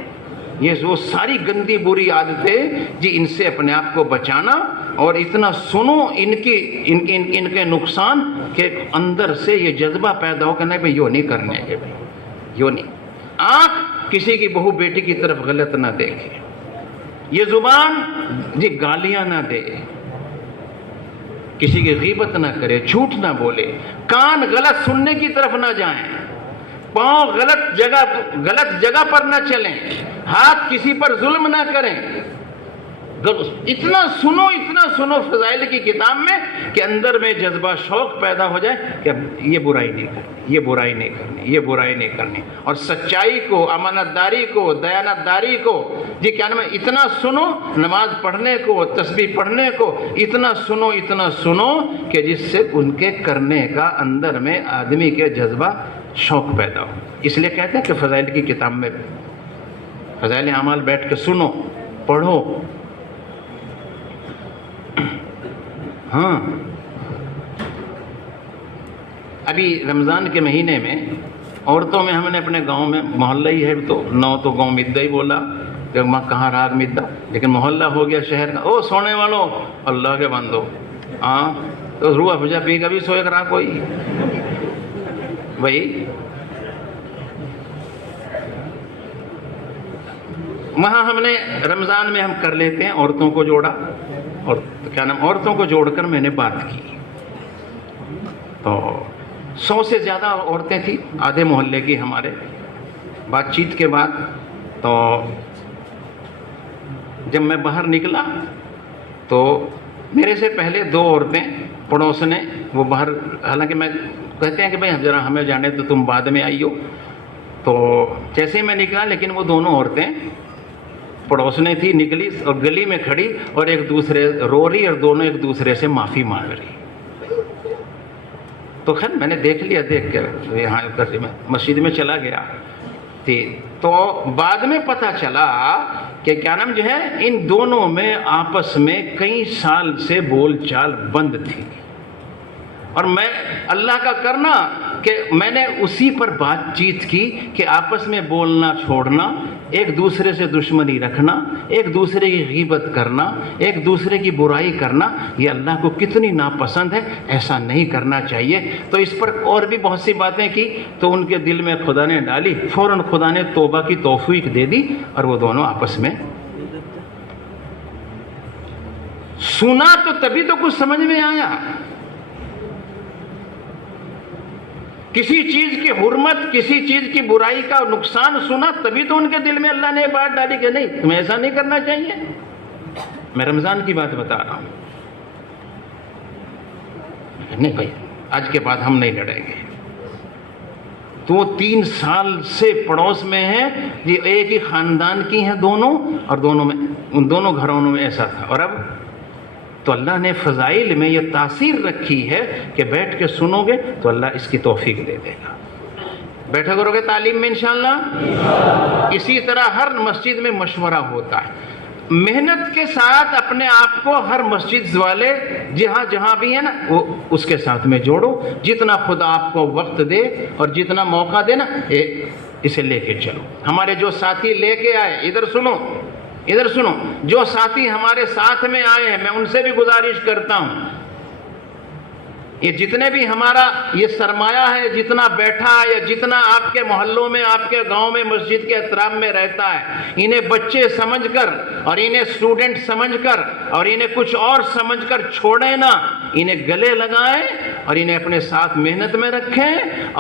یہ وہ ساری گندی بری عادتیں جی، ان سے اپنے آپ کو بچانا، اور اتنا سنو ان کے نقصان کے اندر سے یہ جذبہ پیدا ہو کرنا بھائی یوں نہیں کرنے کے، بھائی یوں نہیں۔ آنکھ کسی کی بہو بیٹی کی طرف غلط نہ دیکھے، یہ زبان جی گالیاں نہ دے، کسی کی غیبت نہ کرے، جھوٹ نہ بولے، کان غلط سننے کی طرف نہ جائیں، پاؤں غلط جگہ پر نہ چلیں، ہاتھ کسی پر ظلم نہ کریں۔ اتنا سنو فضائل کی کتاب میں کہ اندر میں جذبہ شوق پیدا ہو جائے کہ یہ برائی نہیں کرنی، یہ برائی نہیں کرنی، یہ برائی نہیں کرنی، اور سچائی کو، امانت داری کو، دیانت داری کو جی کیا نام ہے، اتنا سنو، نماز پڑھنے کو، تسبیح پڑھنے کو اتنا سنو کہ جس سے ان کے کرنے کا اندر میں آدمی کے جذبہ شوق پیدا ہو۔ اس لیے کہتے ہیں کہ فضائل کی کتاب میں فضائل اعمال بیٹھ کے سنو، پڑھو۔ ہاں ابھی رمضان کے مہینے میں عورتوں میں ہم نے اپنے گاؤں میں، محلہ ہی ہے تو تو گاؤں مدہ ہی بولا کہ ماں کہاں راگ مدہ، لیکن محلہ ہو گیا شہر کا، او سونے والوں اللہ کے بندو، ہاں تو روح افزا پی کا بھی سوئے کرا کوئی بھائی۔ وہاں ہم نے رمضان میں ہم کر لیتے ہیں، عورتوں کو جوڑا، اور کیا نام، عورتوں کو جوڑ کر میں نے بات کی، تو 100 سے زیادہ عورتیں تھیں، آدھے محلے کی ہمارے، بات چیت کے بعد تو جب میں باہر نکلا تو میرے سے پہلے 2 عورتیں پڑوس نے وہ باہر، حالانکہ میں کہتے ہیں کہ بھائی ذرا ہمیں جانے تو تم بعد میں آئی ہو، تو جیسے ہی میں نکلا لیکن وہ دونوں عورتیں پڑوسنے تھی، نکلی اور گلی میں کھڑی اور ایک دوسرے رو رہی اور دونوں ایک دوسرے سے معافی مانگ رہی. تو خیر میں نے دیکھ لیا، دیکھ کر یہاں مسجد میں چلا گیا تھی. تو بعد میں پتہ چلا کہ کیا نام جو ہے ان دونوں میں آپس میں کئی سال سے بول چال بند تھی، اور میں اللہ کا کرنا کہ میں نے اسی پر بات چیت کی کہ آپس میں بولنا چھوڑنا، ایک دوسرے سے دشمنی رکھنا، ایک دوسرے کی غیبت کرنا، ایک دوسرے کی برائی کرنا، یہ اللہ کو کتنی ناپسند ہے، ایسا نہیں کرنا چاہیے. تو اس پر اور بھی بہت سی باتیں کی تو ان کے دل میں خدا نے ڈالی، فوراً خدا نے توبہ کی توفیق دے دی اور وہ دونوں آپس میں. سنا تو تبھی تو کچھ سمجھ میں آیا، کسی چیز کی حرمت، کسی چیز کی برائی کا نقصان سنا تبھی تو ان کے دل میں اللہ نے بات ڈالی کہ نہیں تمہیں ایسا نہیں کرنا چاہیے. میں رمضان کی بات بتا رہا ہوں. نہیں بھائی آج کے بعد ہم نہیں لڑیں گے. تو 3 سال سے پڑوس میں ہیں، یہ ایک ہی خاندان کی ہیں دونوں، اور دونوں میں ان دونوں گھروں میں ایسا تھا. اور اب تو اللہ نے فضائل میں یہ تاثیر رکھی ہے کہ بیٹھ کے سنو گے تو اللہ اس کی توفیق دے دے گا. بیٹھا کرو گے تعلیم میں انشاءاللہ. اسی طرح ہر مسجد میں مشورہ ہوتا ہے. محنت کے ساتھ اپنے آپ کو ہر مسجد والے جہاں جہاں بھی ہیں نا وہ اس کے ساتھ میں جوڑو. جتنا خدا آپ کو وقت دے اور جتنا موقع دے نا اسے لے کے چلو. ہمارے جو ساتھی لے کے آئے، ادھر سنو، جو ساتھی ہمارے ساتھ میں آئے ہیں میں ان سے بھی گزارش کرتا ہوں، یہ جتنے بھی ہمارا یہ سرمایہ ہے، جتنا بیٹھا ہے یا جتنا آپ کے محلوں میں، آپ کے گاؤں میں، مسجد کے احترام میں رہتا ہے، انہیں بچے سمجھ کر اور انہیں اسٹوڈنٹ سمجھ کر اور انہیں کچھ اور سمجھ کر چھوڑیں نا، انہیں گلے لگائیں اور انہیں اپنے ساتھ محنت میں رکھیں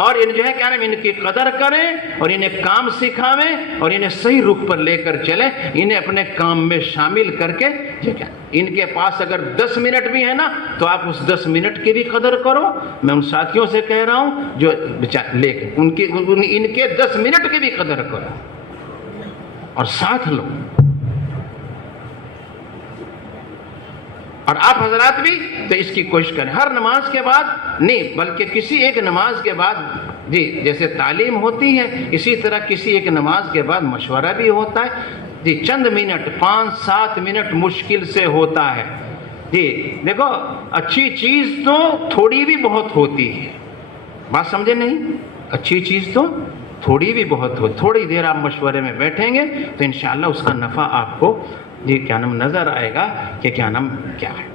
اور ان جو ہے کیا نام ان کی قدر کریں اور انہیں کام سکھاویں اور انہیں صحیح رخ پر لے کر چلیں. انہیں اپنے کام میں شامل کر کے یہ کیا ان کے پاس اگر 10 منٹ بھی ہے نا تو آپ اس 10 منٹ کی بھی قدر کرو. میں ان ساتھیوں سے کہہ رہا ہوں جو لے کے ان کے 10 منٹ کی بھی قدر کرو اور ساتھ لو. اور آپ حضرات بھی تو اس کی کوشش کریں ہر نماز کے بعد نہیں بلکہ کسی ایک نماز کے بعد، جی جیسے تعلیم ہوتی ہے اسی طرح کسی ایک نماز کے بعد مشورہ بھی ہوتا ہے. جی چند منٹ 5-7 منٹ مشکل سے ہوتا ہے. جی دیکھو اچھی چیز تو تھوڑی بھی بہت ہوتی ہے، بات سمجھے نہیں؟ اچھی چیز تو تھوڑی بھی بہت ہو. تھوڑی دیر آپ مشورے میں بیٹھیں گے تو انشاءاللہ اس کا نفع آپ کو جی کیا نام نظر آئے گا کہ کیا نام کیا ہے.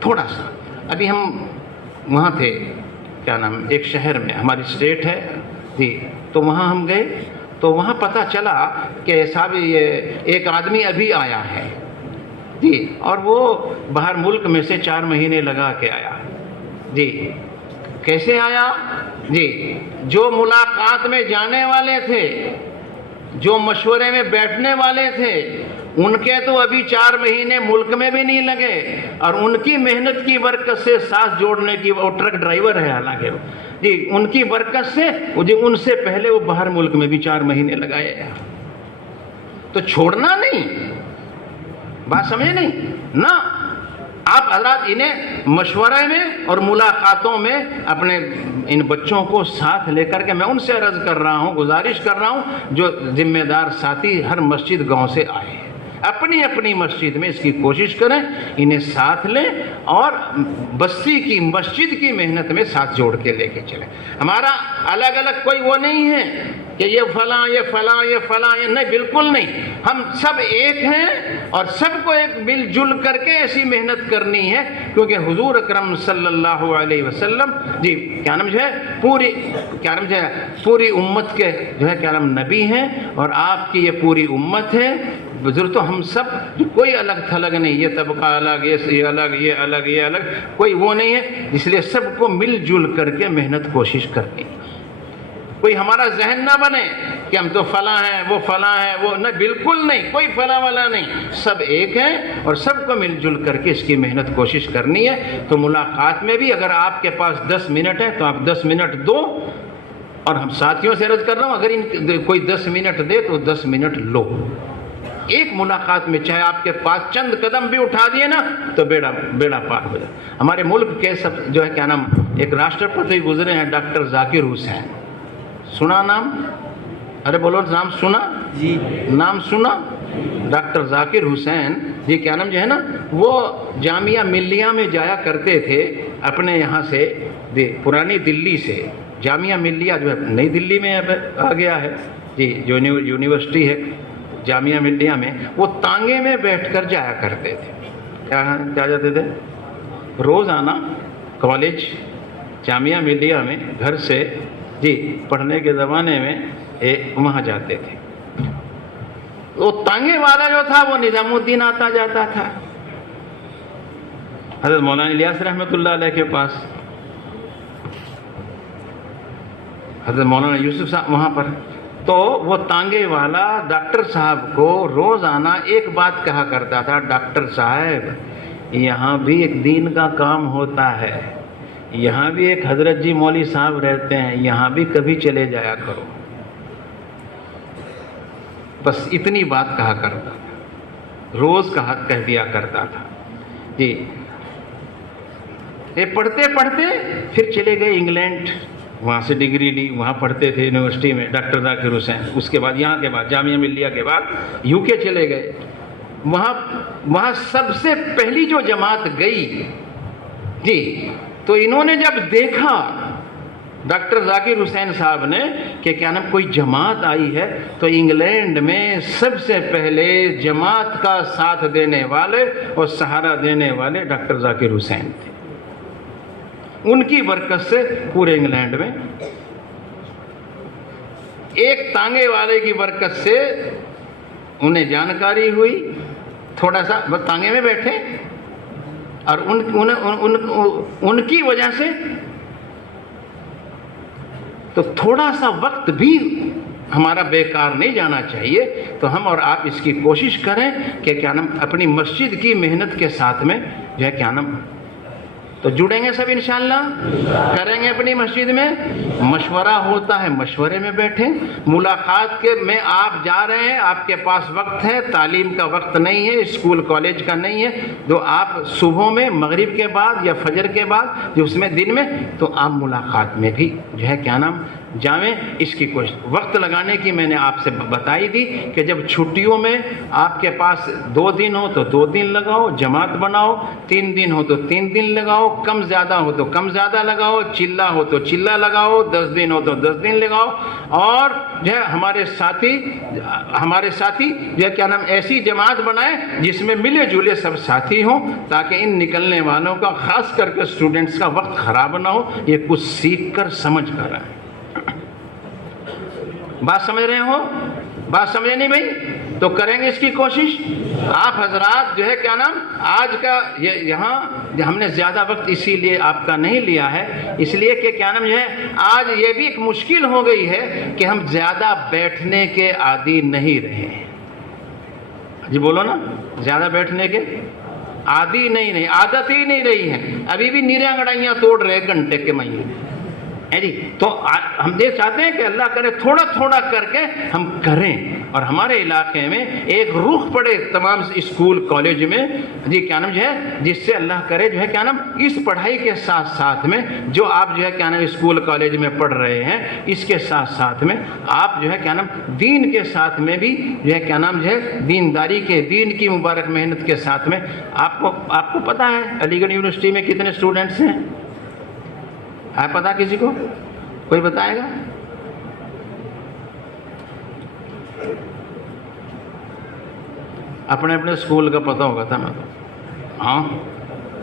تھوڑا سا ابھی ہم وہاں تھے کیا نام ایک شہر میں، ہماری اسٹیٹ ہے جی، تو وہاں ہم گئے تو وہاں پتہ چلا کہ صاحب یہ ایک آدمی ابھی آیا ہے جی، اور وہ باہر ملک میں سے 4 مہینے لگا کے آیا. جی کیسے آیا؟ جی جو ملاقات میں جانے والے تھے، جو مشورے میں بیٹھنے والے تھے، ان کے تو ابھی 4 مہینے ملک میں بھی نہیں لگے اور ان کی محنت کی برکت سے سانس جوڑنے کی، وہ ٹرک ڈرائیور ہے حالانکہ جی، ان کی برکت سے جی ان سے پہلے وہ باہر ملک میں بھی 4 مہینے لگائے. تو چھوڑنا نہیں، بات سمجھے نہیں نا. آپ حضرات انہیں مشورے میں اور ملاقاتوں میں اپنے ان بچوں کو ساتھ لے کر کے، میں ان سے عرض کر رہا ہوں، گزارش کر رہا ہوں جو ذمہ دار ساتھی ہر مسجد گاؤں سے آئے ہیں اپنی اپنی مسجد میں اس کی کوشش کریں، انہیں ساتھ لیں اور بستی کی مسجد کی محنت میں ساتھ جوڑ کے لے کے چلیں. ہمارا الگ الگ کوئی وہ نہیں ہے کہ یہ فلاں یہ فلاں یہ فلاں یہ، نہیں بالکل نہیں. ہم سب ایک ہیں اور سب کو ایک مل جل کر کے ایسی محنت کرنی ہے کیونکہ حضور اکرم صلی اللہ علیہ وسلم جی کیا نام جو ہے پوری کیا نام جو ہے پوری امت کے جو ہے کیا نام نبی ہیں اور آپ کی یہ پوری امت ہے. بزرگ تو ہم سب کوئی الگ تھلگ نہیں، یہ طبقہ الگ، یہ الگ، یہ الگ، یہ الگ، کوئی وہ نہیں ہے. اس لیے سب کو مل جل کر کے محنت کوشش کرنی. کوئی ہمارا ذہن نہ بنے کہ ہم تو فلاں ہیں، وہ فلاں ہیں، وہ نہ، بالکل نہیں، کوئی فلاں والا نہیں، سب ایک ہیں اور سب کو مل جل کر کے اس کی محنت کوشش کرنی ہے۔ تو ملاقات میں بھی اگر آپ کے پاس 10 منٹ ہے تو آپ 10 منٹ دو، اور ہم ساتھیوں سے عرض کر رہا ہوں اگر کوئی 10 منٹ دے تو 10 منٹ لو۔ ایک ملاقات میں چاہے آپ کے پاس چند قدم بھی اٹھا دیے نا تو بیڑا پار ہو جائے۔ ہمارے ملک کے سب جو ہے کیا نام، ایک راشٹرپتی گزرے ہیں ڈاکٹر ذاکر حسین، سنا نام؟ ارے بولو نام سنا جی، نام سنا؟ ڈاکٹر ذاکر حسین جی کیا نام جو ہے نا، وہ جامعہ ملیہ میں جایا کرتے تھے اپنے یہاں سے، پرانی دلی سے۔ جامعہ ملیہ جو ہے نئی دلی میں آ گیا ہے جی، جو یونیورسٹی ہے جامعہ ملیہ میں، وہ تانگے میں بیٹھ کر جایا کرتے تھے۔ کیا جاتے تھے؟ روزانہ کالج جامعہ ملیہ میں گھر سے جی پڑھنے کے زمانے میں وہاں جاتے تھے۔ وہ تانگے والا جو تھا وہ نظام الدین آتا جاتا تھا حضرت مولانا الیاس رحمۃ اللہ علیہ کے پاس، حضرت مولانا یوسف صاحب وہاں پر۔ تو وہ تانگے والا ڈاکٹر صاحب کو روزانہ ایک بات کہا کرتا تھا، ڈاکٹر صاحب یہاں بھی ایک دین کا کام ہوتا ہے، یہاں بھی ایک حضرت جی مولوی صاحب رہتے ہیں، یہاں بھی کبھی چلے جایا کرو۔ بس اتنی بات کہا کرتا تھا، روز کہہ دیا کرتا تھا جی۔ یہ پڑھتے پڑھتے پھر چلے گئے انگلینڈ، وہاں سے ڈگری لی، وہاں پڑھتے تھے یونیورسٹی میں ڈاکٹر ذاکر حسین۔ اس کے بعد یہاں کے بعد جامعہ ملیہ کے بعد UK چلے گئے۔ وہاں سب سے پہلی جو جماعت گئی جی، تو انہوں نے جب دیکھا ڈاکٹر ذاکر حسین صاحب نے کہ کیا نام کوئی جماعت آئی ہے، تو انگلینڈ میں سب سے پہلے جماعت کا ساتھ دینے والے اور سہارا دینے والے ڈاکٹر ذاکر حسین تھے۔ ان کی برکت سے پورے انگلینڈ میں، ایک تانگے والے کی برکت سے انہیں جانکاری ہوئی، تھوڑا سا تانگے میں بیٹھے، اور ان کی وجہ سے تو تھوڑا سا وقت بھی ہمارا بیکار نہیں جانا چاہیے۔ تو ہم اور آپ اس کی کوشش کریں کہ کیا نام اپنی مسجد کی محنت کے ساتھ میں جو ہے کیا نام، تو جڑیں گے سب انشاءاللہ، کریں گے اپنی مسجد میں، مشورہ ہوتا ہے مشورے میں بیٹھیں۔ ملاقات کے میں آپ جا رہے ہیں، آپ کے پاس وقت ہے، تعلیم کا وقت نہیں ہے، اسکول کالج کا نہیں ہے، تو آپ صبح میں، مغرب کے بعد یا فجر کے بعد جو اس میں دن میں، تو آپ ملاقات میں بھی جو ہے کیا نام جائیں۔ اس کی کوشش وقت لگانے کی میں نے آپ سے بتائی تھی کہ جب چھٹیوں میں آپ کے پاس 2 دن ہو تو 2 دن لگاؤ، جماعت بناؤ، 3 دن ہو تو 3 دن لگاؤ، کم زیادہ ہو تو کم زیادہ لگاؤ، چلہ ہو تو چلہ لگاؤ، 10 دن ہو تو 10 دن لگاؤ، اور جو ہے ہمارے ساتھی جو ہے کیا نام ایسی جماعت بنائیں جس میں ملے جلے سب ساتھی ہوں، تاکہ ان نکلنے والوں کا، خاص کر کے اسٹوڈنٹس کا، وقت خراب نہ ہو، یہ کچھ سیکھ کر سمجھ کر آئیں۔ بات سمجھ رہے ہو؟ بات سمجھے نہیں بھائی؟ تو کریں گے اس کی کوشش۔ آپ حضرات جو ہے کیا نام آج کا یہاں ہم نے زیادہ وقت اسی لیے آپ کا نہیں لیا ہے، اس لیے کہ کیا نام جو ہے آج یہ بھی ایک مشکل ہو گئی ہے کہ ہم زیادہ بیٹھنے کے عادی نہیں رہے ہیں۔ جی بولو نا، زیادہ بیٹھنے کے عادی نہیں، عادت ہی نہیں رہی ہے، ابھی بھی نیرے انگڑائیاں توڑ رہے گھنٹے کے مہینے ہے جی۔ تو ہم یہ چاہتے ہیں کہ اللہ کرے تھوڑا تھوڑا کر کے ہم کریں، اور ہمارے علاقے میں ایک رخ پڑے تمام اسکول کالج میں جی کیا نام جو ہے، جس سے اللہ کرے جو ہے کیا نام اس پڑھائی کے ساتھ ساتھ میں جو آپ جو ہے کیا نام اسکول کالج میں پڑھ رہے ہیں، اس کے ساتھ ساتھ میں آپ جو ہے کیا نام دین کے ساتھ میں بھی جو ہے کیا نام جو ہے دینداری کے، دین کی مبارک محنت کے ساتھ میں آپ کو پتہ ہے علی گڑھ یونیورسٹی میں کتنے اسٹوڈنٹس ہیں؟ ہے پتا کسی کو؟ کوئی بتائے گا؟ اپنے اپنے اسکول کا پتہ ہوگا تھا، میں تو ہاں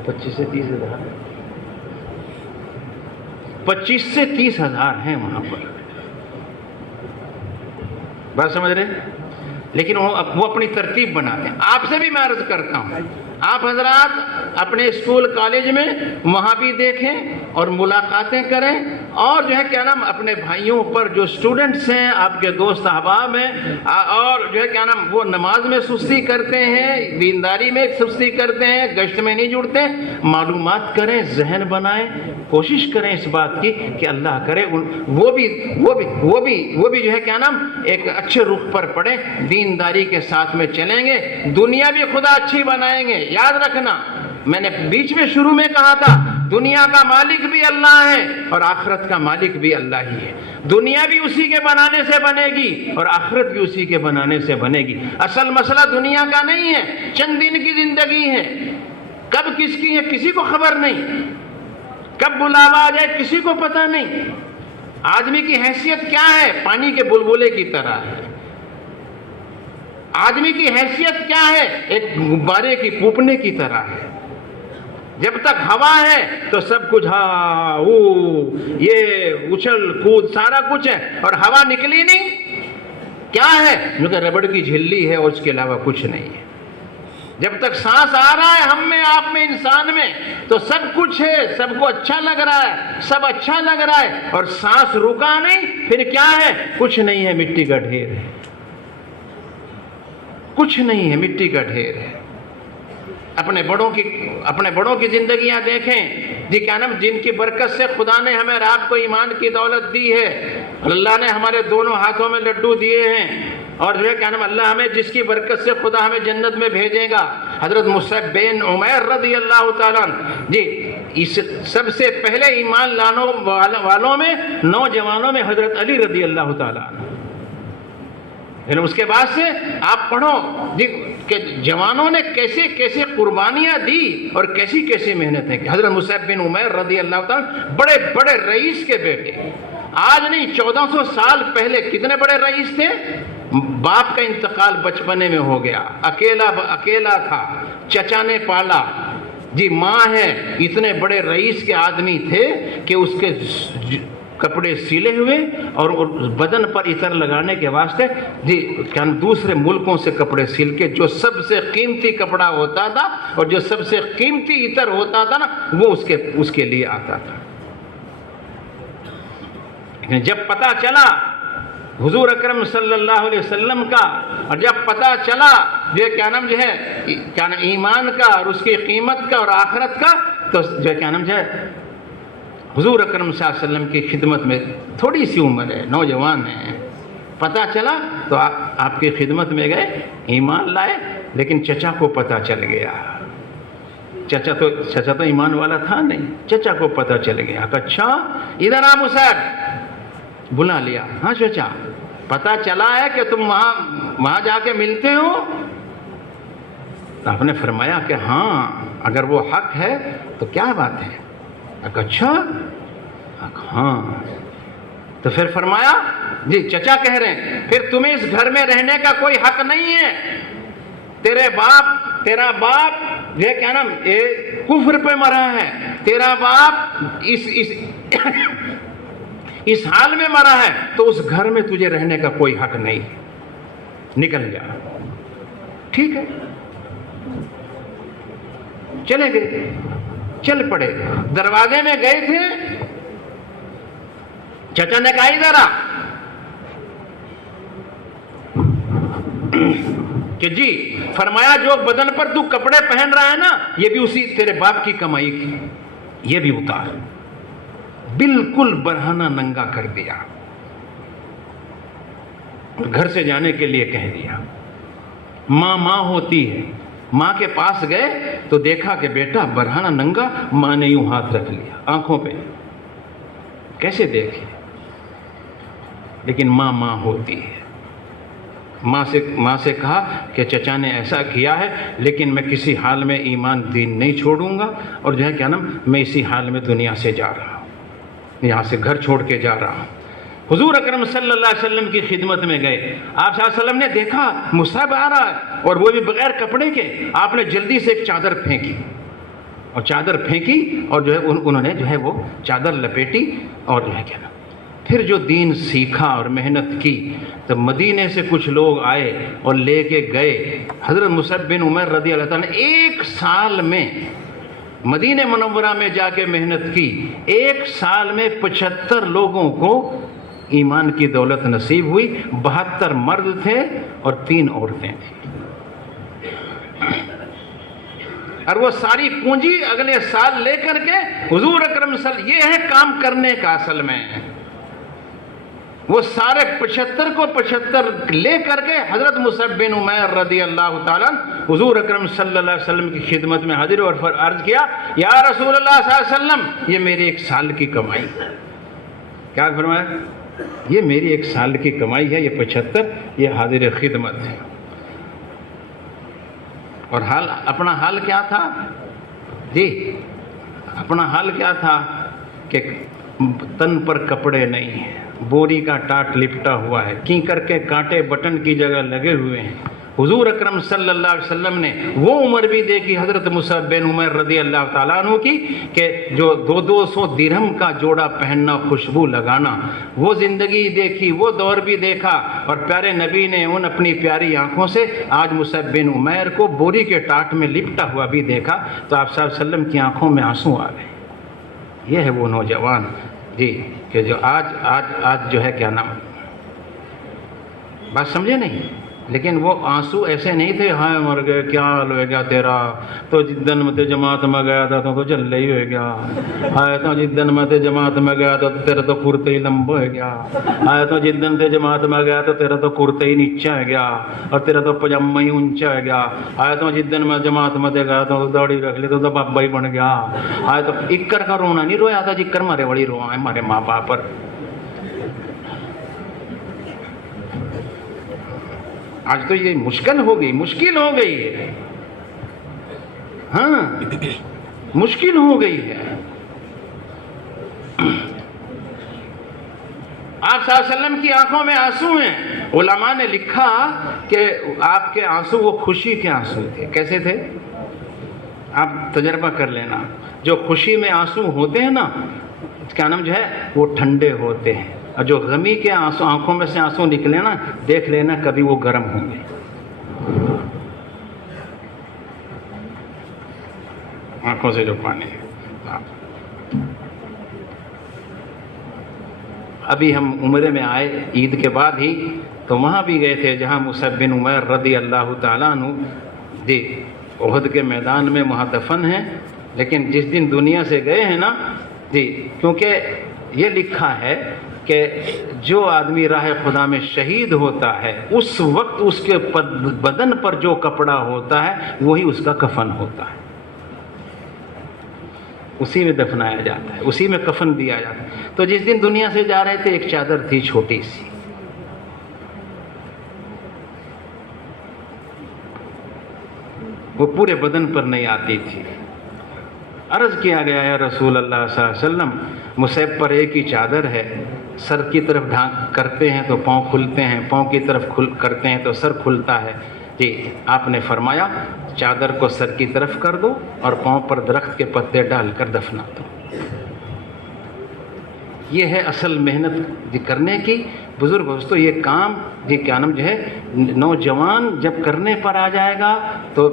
25 سے 30 ہزار 25 سے 30 ہزار ہیں وہاں پر، بات سمجھ رہے؟ لیکن وہ اپنی ترتیب بناتے ہیں۔ آپ سے بھی میں عرض کرتا ہوں، آپ حضرات اپنے اسکول کالج میں وہاں بھی دیکھیں اور ملاقاتیں کریں، اور جو ہے کیا نام اپنے بھائیوں پر جو اسٹوڈنٹس ہیں آپ کے دوست احباب ہیں اور جو ہے کیا نام وہ نماز میں سستی کرتے ہیں, دینداری میں سستی کرتے ہیں, گشت میں نہیں جڑتے, معلومات کریں, ذہن بنائیں, کوشش کریں اس بات کی کہ اللہ کرے وہ بھی جو ہے کیا نام ایک اچھے رخ پر پڑے, دینداری کے ساتھ میں چلیں گے, دنیا بھی خدا اچھی بنائیں گے. یاد رکھنا میں نے بیچ میں شروع میں کہا تھا دنیا کا مالک بھی اللہ ہے اور آخرت کا مالک بھی اللہ ہی ہے. دنیا بھی اسی کے بنانے سے بنے گی اور آخرت بھی اسی کے بنانے سے بنے گی. اصل مسئلہ دنیا کا نہیں ہے, چند دن کی زندگی ہے, کب کس کی ہے کسی کو خبر نہیں, کب بلاوا آ جائے کسی کو پتہ نہیں. آدمی کی حیثیت کیا ہے؟ پانی کے بلبلے کی طرح ہے. آدمی کی حیثیت کیا ہے؟ ایک غبارے کی پھوپنے کی طرح ہے. جب تک ہوا ہے تو سب کچھ ہاں یہ اچھل کود سارا کچھ ہے, اور ہوا نکلی نہیں کیا ہے؟ کیونکہ ربڑ کی جھلی ہے اور اس کے علاوہ کچھ نہیں ہے. جب تک سانس آ رہا ہے ہم میں, آپ میں, انسان میں, تو سب کچھ ہے, سب کو اچھا لگ رہا ہے, سب اچھا لگ رہا ہے, اور سانس رکا نہیں پھر کیا ہے؟ کچھ نہیں ہے, مٹی کا ڈھیر ہے. کچھ نہیں ہے, مٹی کا ڈھیر ہے. اپنے بڑوں کی زندگیاں دیکھیں جی کیا نام, جن کی برکت سے خدا نے ہمیں اور آپ کو ایمان کی دولت دی ہے. اللہ نے ہمارے دونوں ہاتھوں میں لڈو دیے ہیں, اور جو ہے کیا نام اللہ ہمیں جس کی برکت سے خدا ہمیں جنت میں بھیجے گا. حضرت مصعب بن عمیر رضی اللہ تعالیٰ جی, اس سب سے پہلے ایمان لانے والوں میں نوجوانوں میں حضرت علی رضی اللہ تعالیٰ. اس کے بعد سے آپ پڑھو جی کہ جوانوں نے کیسے کیسے قربانیاں دی اور کیسی کیسی محنتیں کی. حضرت مصعب بن عمیر رضی اللہ تعالیٰ بڑے بڑے رئیس کے بیٹے, آج نہیں 1400 سال پہلے کتنے بڑے رئیس تھے. باپ کا انتقال بچپنے میں ہو گیا, اکیلا تھا, چچا نے پالا جی, ماں ہے, اتنے بڑے رئیس کے آدمی تھے کہ اس کے کپڑے سلے ہوئے اور بدن پر عطر لگانے کے واسطے جی دوسرے ملکوں سے کپڑے سل کے, جو سب سے قیمتی کپڑا ہوتا تھا اور جو سب سے قیمتی عطر ہوتا تھا نا وہ اس کے لیے آتا تھا. لیکن جب پتہ چلا حضور اکرم صلی اللہ علیہ وسلم کا, اور جب پتہ چلا یہ کیا نام جو ہے کیا نام ایمان کا اور اس کی قیمت کا اور آخرت کا, تو جو کیا نام جو ہے حضور اکرم صلی اللہ علیہ وسلم کی خدمت میں, تھوڑی سی عمر ہے, نوجوان ہیں, پتہ چلا تو آپ کی خدمت میں گئے, ایمان لائے. لیکن چچا کو پتہ چل گیا, چچا تو ایمان والا تھا نہیں, چچا کو پتہ چل گیا کہ اچھا ادھر آ مصعب, بلا لیا. ہاں چچا پتہ چلا ہے کہ تم وہاں جا کے ملتے ہو. آپ نے فرمایا کہ ہاں اگر وہ حق ہے تو کیا بات ہے. اچھا ہاں, تو پھر فرمایا جی چچا کہہ رہے ہیں پھر تمہیں اس گھر میں رہنے کا کوئی حق نہیں ہے. تیرا باپ یہ کیا نام کفر پہ مرا ہے, تیرا باپ اس حال میں مرا ہے, تو اس گھر میں تجھے رہنے کا کوئی حق نہیں, نکل جا. ٹھیک ہے, چلے گئے, چل پڑے. دروازے میں گئے تھے, چچا نے کہا ادھر آ کہ جی, فرمایا جو بدن پر تو کپڑے پہن رہا ہے نا یہ بھی اسی تیرے باپ کی کمائی کی, یہ بھی اتار. بالکل برہنہ ننگا کر دیا, گھر سے جانے کے لیے کہہ دیا. ماں ہوتی ہے, ماں کے پاس گئے تو دیکھا کہ بیٹا برہنہ ننگا. ماں نے یوں ہاتھ رکھ لیا آنکھوں پہ, کیسے دیکھے, لیکن ماں ہوتی ہے. ماں سے کہا کہ چچا نے ایسا کیا ہے لیکن میں کسی حال میں ایمان دین نہیں چھوڑوں گا, اور جو ہے کیا نام میں اسی حال میں دنیا سے جا رہا ہوں, یہاں سے گھر چھوڑ کے جا رہا ہوں. حضور اکرم صلی اللہ علیہ وسلم کی خدمت میں گئے. آپ صلی اللہ علیہ وسلم نے دیکھا مصعب آ رہا ہے اور وہ بھی بغیر کپڑے کے. آپ نے جلدی سے ایک چادر پھینکی اور جو ہے انہوں نے جو ہے وہ چادر لپیٹی, اور جو ہے کیا نا پھر جو دین سیکھا اور محنت کی. تو مدینے سے کچھ لوگ آئے اور لے کے گئے. حضرت مصعب بن عمیر رضی اللہ تعالیٰ نے 1 سال میں مدینہ منورہ میں جا کے محنت کی، 1 سال میں 75 لوگوں کو ایمان کی دولت نصیب ہوئی، 72 مرد تھے اور 3 عورتیں تھیں، اور وہ ساری پونجی اگلے سال لے کر کے حضور اکرم یہ ہے کام کرنے کا اصل میں، وہ سارے 75 کو 75 لے کر کے حضرت مصعب بن عمیر رضی اللہ تعالیٰ حضور اکرم صلی اللہ علیہ وسلم کی خدمت میں حاضر اور عرض کیا، یا رسول اللہ صلی اللہ علیہ وسلم، یہ میری 1 سال کی کمائی ہے۔ کیا فرمایا؟ یہ میری 1 سال کی کمائی ہے، یہ 75 یہ حاضر خدمت ہے۔ اور اپنا حال کیا تھا؟ جی اپنا حال کیا تھا کہ تن پر کپڑے نہیں ہیں، بوری کا ٹاٹ لپٹا ہوا ہے، کینکر کے کانٹے بٹن کی جگہ لگے ہوئے ہیں۔ حضور اکرم صلی اللہ علیہ وسلم نے وہ عمر بھی دیکھی حضرت مصعب بن عمیر رضی اللہ تعالیٰ عنہ کی کہ جو 200 درہم کا جوڑا پہننا، خوشبو لگانا، وہ زندگی دیکھی، وہ دور بھی دیکھا، اور پیارے نبی نے ان اپنی پیاری آنکھوں سے آج مصعب بن عمیر کو بوری کے ٹاٹ میں لپٹا ہوا بھی دیکھا، تو آپ صلی اللہ علیہ وسلم کی آنکھوں میں آنسو آ گئے۔ یہ ہے وہ نوجوان جی کہ جو آج جو ہے کیا نام، بات سمجھے نہیں؟ لیکن وہ آنسو ایسے نہیں تھے ہائے مر گئے کیا حال ہو گیا تیرا، تو جدن میں تے جماعت میں گیا تھا تو چل ہی ہو گیا، ہائے تو جدن میں تے جماعت میں گیا تو تیرا تو کرتے ہی لمبا ہو گیا، ہائے تو جدن تے جماعت میں گیا تو تیرا تو کرتے ہی نیچا ہو گیا اور تیرا تو پجامہ ہی اونچا ہو گیا، ہائے تو جدن میں جماعت میں گیا تو داڑھی رکھ لی تو بابا ہی بن گیا، ہائے تو اکر کا رونا نہیں رویا تھا جکر مارے بڑی روا ہے ہمارے ماں باپ پر۔ آج تو یہ مشکل ہو گئی ہے، ہاں مشکل ہو گئی ہے۔ آپ صلی اللہ علیہ وسلم کی آنکھوں میں آنسو ہیں۔ علماء نے لکھا کہ آپ کے آنسو وہ خوشی کے آنسو تھے۔ کیسے تھے؟ آپ تجربہ کر لینا، جو خوشی میں آنسو ہوتے ہیں نا، کیا نام جو ہے وہ ٹھنڈے ہوتے ہیں، اور جو غمی کے آنسو آنکھوں میں سے آنسو نکلے نا، دیکھ لینا کبھی وہ گرم ہوں گے۔ آنکھوں سے جو پانی ہے۔ ابھی ہم عمرے میں آئے عید کے بعد ہی، تو وہاں بھی گئے تھے جہاں مصعب بن عمیر رضی اللہ تعالیٰ عنہ جی احد کے میدان میں وہاں دفن ہیں، لیکن جس دن دنیا سے گئے ہیں نا جی، کیونکہ یہ لکھا ہے کہ جو آدمی راہ خدا میں شہید ہوتا ہے اس وقت اس کے بدن پر جو کپڑا ہوتا ہے وہی اس کا کفن ہوتا ہے، اسی میں دفنایا جاتا ہے، اسی میں کفن دیا جاتا ہے۔ تو جس دن دنیا سے جا رہے تھے ایک چادر تھی چھوٹی سی، وہ پورے بدن پر نہیں آتی تھی۔ عرض کیا گیا یا رسول اللہ صلی اللہ علیہ وسلم، مصعب پر ایک ہی چادر ہے، سر کی طرف ڈھانک کرتے ہیں تو پاؤں کھلتے ہیں، پاؤں کی طرف کرتے ہیں تو سر کھلتا ہے۔ جی آپ نے فرمایا چادر کو سر کی طرف کر دو اور پاؤں پر درخت کے پتے ڈال کر دفنا دو۔ یہ ہے اصل محنت کرنے کی۔ بزرگ دوستو یہ کام جی کیا نام جو ہے نوجوان جب کرنے پر آ جائے گا تو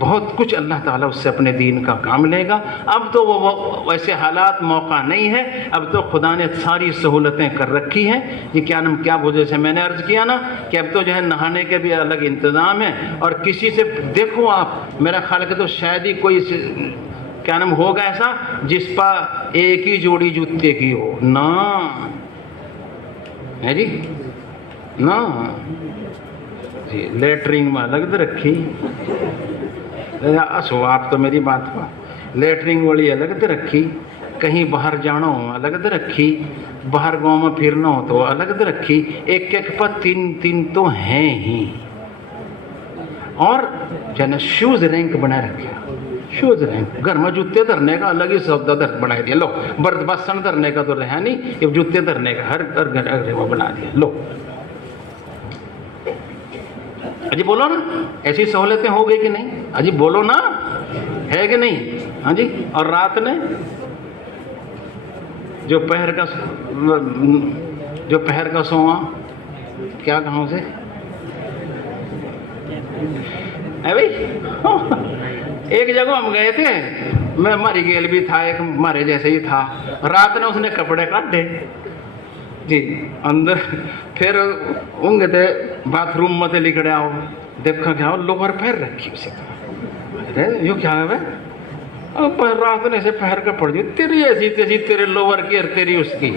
بہت کچھ اللہ تعالیٰ اس سے اپنے دین کا کام لے گا۔ اب تو وہ ویسے حالات موقع نہیں ہے، اب تو خدا نے ساری سہولتیں کر رکھی ہیں جی کیا نام کیا وجہ سے میں نے عرض کیا نا کہ اب تو جو ہے نہانے کے بھی الگ انتظام ہے، اور کسی سے دیکھو آپ، میرا خیال ہے تو شاید ہی کوئی کیا نام ہوگا ایسا جس پر ایک ہی جوڑی جوتے کی ہو نا ہے جی نا جی، لیٹرنگ میں الگ رکھی اسو آپ تو میری بات ہوا، لیٹرنگ والی الگ رکھی، کہیں باہر جانا ہو الگ رکھی، باہر گاؤں میں پھرنا ہو تو الگ رکھی، ایک ایک پر 3 تو ہیں ہی، اور جو ہے نا شوز رینک بنا رکھا، شوز رینک، گھر میں جوتے دھرنے کا الگ ہی سودا بنا دیا، لو برد بسن دھرنے کا تو رہا نہیں، یہ جوتے دھرنے کا ہر گھر وہ بنا دیا، لو اجی بولو نا ایسی سہولتیں ہو گئی کہ نہیں؟ اجی بولو نا ہے کہ نہیں؟ ہاں جی، اور رات نے جو پہر کا سواں کیا کہاں سے ہے بھائی، ایک جگہ ہم گئے تھے میں ماری گیل بھی تھا ایک ہمارے جیسے ہی تھا, رات نے اس نے کپڑے کاٹے جی اندر, پھر اونگے تھے باتھ روم میں تے لکڑے آؤ, دیکھا کیا لوور پہر رکھی اسی طرح, یوں کیا ہے بھائی رات نے سے پہر کا پڑ جی, تیری ایسی تیسی تیرے لوور کی اور تیری اس کی.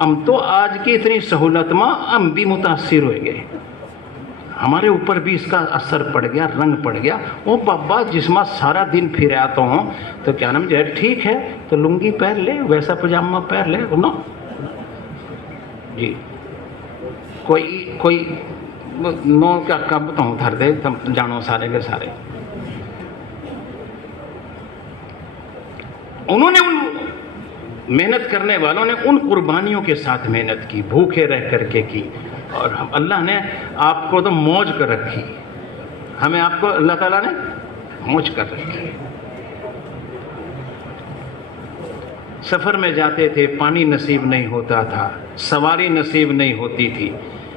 ہم تو آج کی اتنی سہولت میں ہم بھی متاثر ہوئے گئے, ہمارے اوپر بھی اس کا اثر پڑ گیا, رنگ پڑ گیا. وہ بابا جس میں سارا دن پھر آتا ہوں تو کیا نام جو ہے ٹھیک ہے تو لنگی پہن لے, ویسا پجامہ پہن لے نا جی. کوئی نو کا کب تو دھر دے تم جانو سارے کے سارے. انہوں نے ان محنت کرنے والوں نے ان قربانیوں کے ساتھ محنت کی, بھوکے رہ کر کے کی, اور اللہ نے آپ کو تو موج کر رکھی, ہمیں آپ کو اللہ تعالیٰ نے موج کر رکھی. سفر میں جاتے تھے, پانی نصیب نہیں ہوتا تھا, سواری نصیب نہیں ہوتی تھی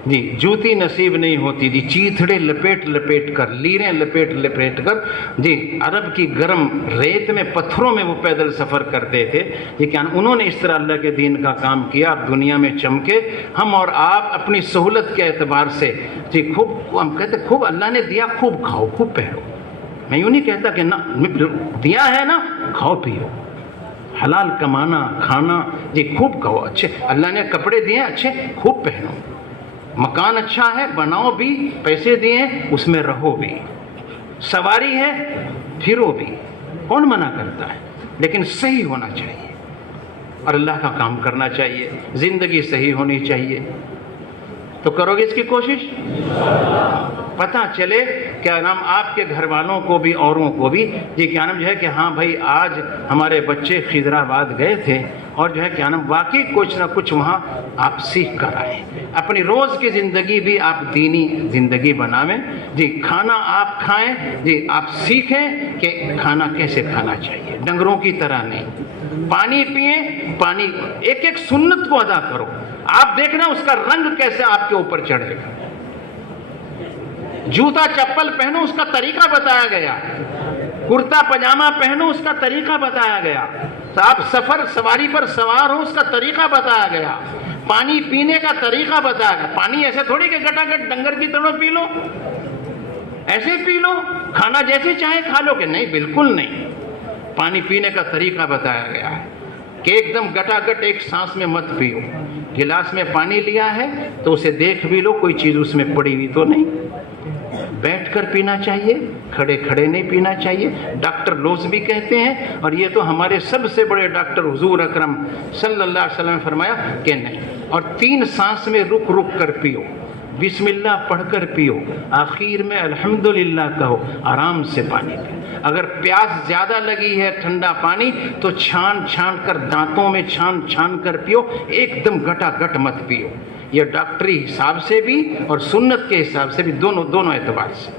جی, جوتی نصیب نہیں ہوتی تھی, چیتھڑے لپیٹ لپیٹ کر, لیریں لپیٹ لپیٹ کر جی عرب کی گرم ریت میں, پتھروں میں وہ پیدل سفر کرتے تھے جی. کیا انہوں نے اس طرح اللہ کے دین کا کام کیا, اب دنیا میں چمکے. ہم اور آپ اپنی سہولت کے اعتبار سے جی خوب, ہم کہتے خوب اللہ نے دیا, خوب کھاؤ خوب پہنو. میں یوں نہیں کہتا کہ نہ دیا ہے نا کھاؤ پیو, حلال کمانا کھانا جی خوب کھاؤ, اچھے اللہ نے کپڑے دیے اچھے خوب پہنو, مکان اچھا ہے بناؤ بھی, پیسے دیے اس میں رہو بھی, سواری ہے پھرو بھی, کون منع کرتا ہے, لیکن صحیح ہونا چاہیے اور اللہ کا کام کرنا چاہیے, زندگی صحیح ہونی چاہیے. تو کرو گے اس کی کوشش, پتہ چلے کیا نام آپ کے گھر والوں کو بھی اوروں کو بھی جی کیا نام جو ہے کہ ہاں بھائی آج ہمارے بچے خضرآباد گئے تھے اور جو ہے کیا نام واقعی کچھ نہ کچھ وہاں آپ سیکھ کر آئے. اپنی روز کی زندگی بھی آپ دینی زندگی بنائیں جی, کھانا آپ کھائیں جی, آپ سیکھیں کہ کھانا کیسے کھانا چاہیے, ڈنگروں کی طرح نہیں. پانی پئیں, پانی ایک ایک سنت کو ادا کرو, آپ دیکھنا اس کا رنگ کیسے آپ کے اوپر چڑھے گا. جوتا چپل پہنو اس کا طریقہ بتایا گیا, کرتا پجامہ پہنو اس کا طریقہ بتایا گیا, تو آپ سفر سواری پر سوار ہو اس کا طریقہ بتایا گیا, پانی پینے کا طریقہ بتایا گیا. پانی ایسے تھوڑی کہ گٹا گٹ ڈنگر کی طرح پی لو, ایسے پی لو, کھانا جیسے چاہے کھا لو کہ نہیں, بالکل نہیں. پانی پینے کا طریقہ بتایا گیا ہے کہ ایک دم گٹا گٹ ایک سانس میں مت پیو. گلاس میں پانی لیا ہے تو اسے دیکھ بھی لو کوئی چیز اس میں پڑی ہوئی تو نہیں. بیٹھ کر پینا چاہیے, کھڑے کھڑے نہیں پینا چاہیے. ڈاکٹر لوز بھی کہتے ہیں, اور یہ تو ہمارے سب سے بڑے ڈاکٹر حضور اکرم صلی اللہ علیہ وسلم نے فرمایا کہ نہیں. اور 3 سانس میں رک رک کر پیو, بسم اللہ پڑھ کر پیو, آخر میں الحمدللہ کہو, آرام سے پانی پیو. اگر پیاس زیادہ لگی ہے ٹھنڈا پانی تو چھان چھان کر دانتوں میں چھان چھان کر پیو, ایک دم گٹا گٹ مت پیو. یہ ڈاکٹری حساب سے بھی اور سنت کے حساب سے بھی, دونوں اعتبار سے.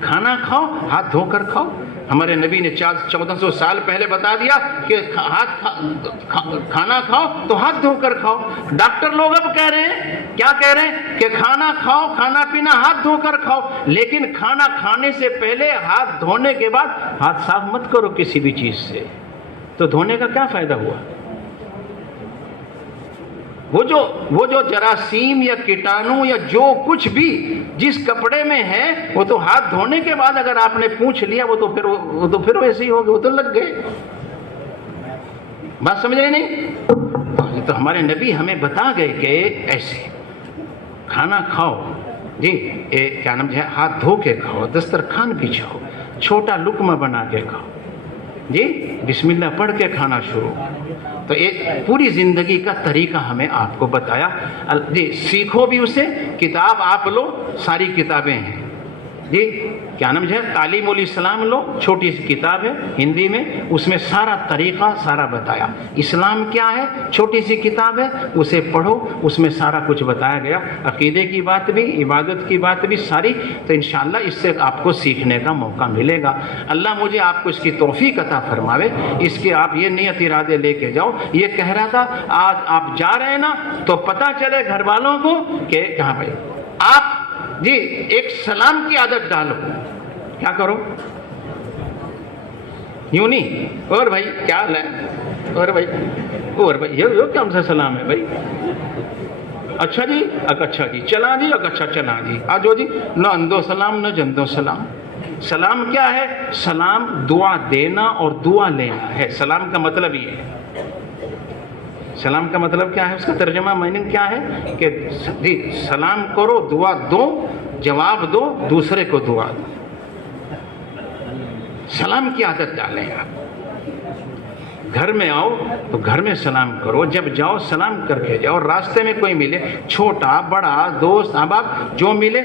کھانا کھاؤ ہاتھ دھو کر کھاؤ. ہمارے نبی نے 1400 سال پہلے بتا دیا کہ کھانا کھاؤ تو ہاتھ دھو کر کھاؤ. ڈاکٹر لوگ اب کہہ رہے ہیں, کیا کہہ رہے ہیں کہ کھانا کھاؤ, کھانا پینا ہاتھ دھو کر کھاؤ, لیکن کھانا کھانے سے پہلے ہاتھ دھونے کے بعد ہاتھ صاف مت کرو کسی بھی چیز سے. تو دھونے کا کیا فائدہ ہوا؟ وہ جو جراثیم یا کیٹانو یا جو کچھ بھی جس کپڑے میں ہے وہ تو ہاتھ دھونے کے بعد اگر آپ نے پوچھ لیا وہ تو پھر ویسے ہی ہوگی, وہ تو لگ گئے. بات سمجھ رہے نہیں؟ تو ہمارے نبی ہمیں بتا گئے کہ ایسے کھانا کھاؤ جی, کیا نام ہے, ہاتھ دھو کے کھاؤ, دسترخوان بچھاؤ, چھوٹا لقمہ بنا کے کھاؤ جی, بسم اللہ پڑھ کے کھانا شروع. تو ایک پوری زندگی کا طریقہ ہمیں آپ کو بتایا جی. سیکھو بھی اسے, کتاب آپ لو, ساری کتابیں ہیں جی. کیا نام ہے, تعلیم الاسلام لو, چھوٹی سی کتاب ہے ہندی میں, اس میں سارا طریقہ سارا بتایا. اسلام کیا ہے, چھوٹی سی کتاب ہے, اسے پڑھو, اس میں سارا کچھ بتایا گیا. عقیدے کی بات بھی, عبادت کی بات بھی ساری. تو انشاءاللہ اس سے آپ کو سیکھنے کا موقع ملے گا. اللہ مجھے آپ کو اس کی توفیق عطا فرماوے. اس کے آپ یہ نیت ارادے لے کے جاؤ. یہ کہہ رہا تھا آج آپ جا رہے ہیں نا, تو پتہ چلے گھر والوں کو کہ کہاں بھائی آپ جی ایک سلام کی عادت ڈالو. کیا کرو؟ یوں نہیں، اور بھائی کیا حال ہے، اور بھائی یہ کون سا سلام ہے بھائی؟ اچھا جی، اچھا جی، چلا جی، اچھا چلا جی، آجو جی، نہ اندو سلام نہ جندو سلام۔ سلام کیا ہے؟ سلام دعا دینا اور دعا لینا ہے، سلام کا مطلب یہ ہے۔ سلام کا مطلب کیا ہے؟ اس کا ترجمہ میننگ کیا ہے کہ جی سلام کرو، دعا دو، جواب دو، دوسرے کو دعا دو۔ سلام کی عادت ڈالیں آپ۔ گھر میں آؤ تو گھر میں سلام کرو، جب جاؤ سلام کر کے جاؤ، راستے میں کوئی ملے، چھوٹا بڑا دوست احباب جو ملے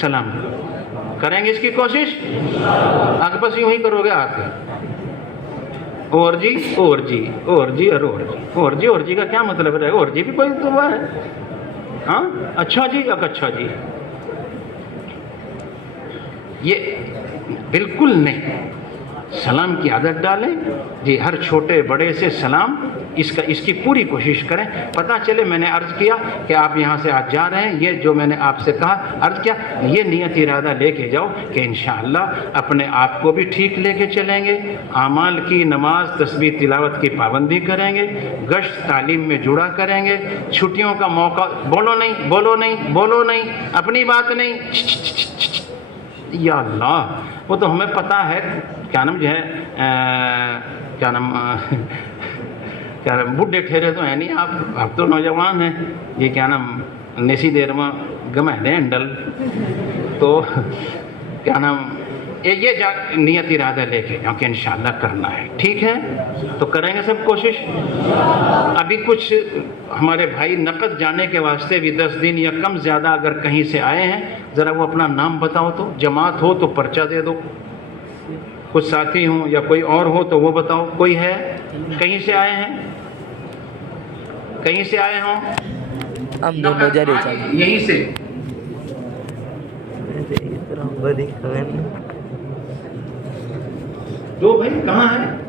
سلام کرو۔ کریں گے اس کی کوشش؟ آگے بس یوں ہی کرو گے ہاتھ کا، اور جی اور جی اور جی اور جی کا کیا مطلب ہے؟ اور جی بھی کوئی دعا ہے؟ ہاں اچھا جی، اچھا جی، یہ بالکل نہیں۔ سلام کی عادت ڈالیں جی، ہر چھوٹے بڑے سے سلام، اس کی پوری کوشش کریں۔ پتہ چلے میں نے عرض کیا کہ آپ یہاں سے آج جا رہے ہیں، یہ جو میں نے آپ سے کہا عرض کیا، یہ نیت ارادہ لے کے جاؤ کہ انشاءاللہ اپنے آپ کو بھی ٹھیک لے کے چلیں گے، اعمال کی، نماز تسبیح تلاوت کی پابندی کریں گے، گشت تعلیم میں جڑا کریں گے، چھٹیوں کا موقع، بولو نہیں، اپنی بات نہیں، یا اللہ وہ تو ہمیں پتہ ہے، کیا نام جو ہے کیا نام بڈھے ٹھہرے تو ہیں نہیں آپ تو نوجوان ہیں، یہ کیا نام نیسی دیر میں گمہ دیں ڈل، تو کیا نام یہ نیت ارادہ لے کے جاؤ کہ انشاءاللہ کرنا ہے، ٹھیک ہے؟ تو کریں گے سب کوشش۔ ابھی کچھ ہمارے بھائی نقد جانے کے واسطے بھی 10 دن یا کم زیادہ اگر کہیں سے آئے ہیں، ذرا وہ اپنا نام بتاؤ تو، جماعت ہو تو پرچہ دے دو، کچھ ساتھی ہوں یا کوئی اور ہو تو وہ بتاؤ، کوئی ہے کہیں سے آئے ہیں، کہیں سے آئے ہوں؟ ہم دونوں جا رہے ہیں یہیں سے۔ جو بھائی کہاں ہے؟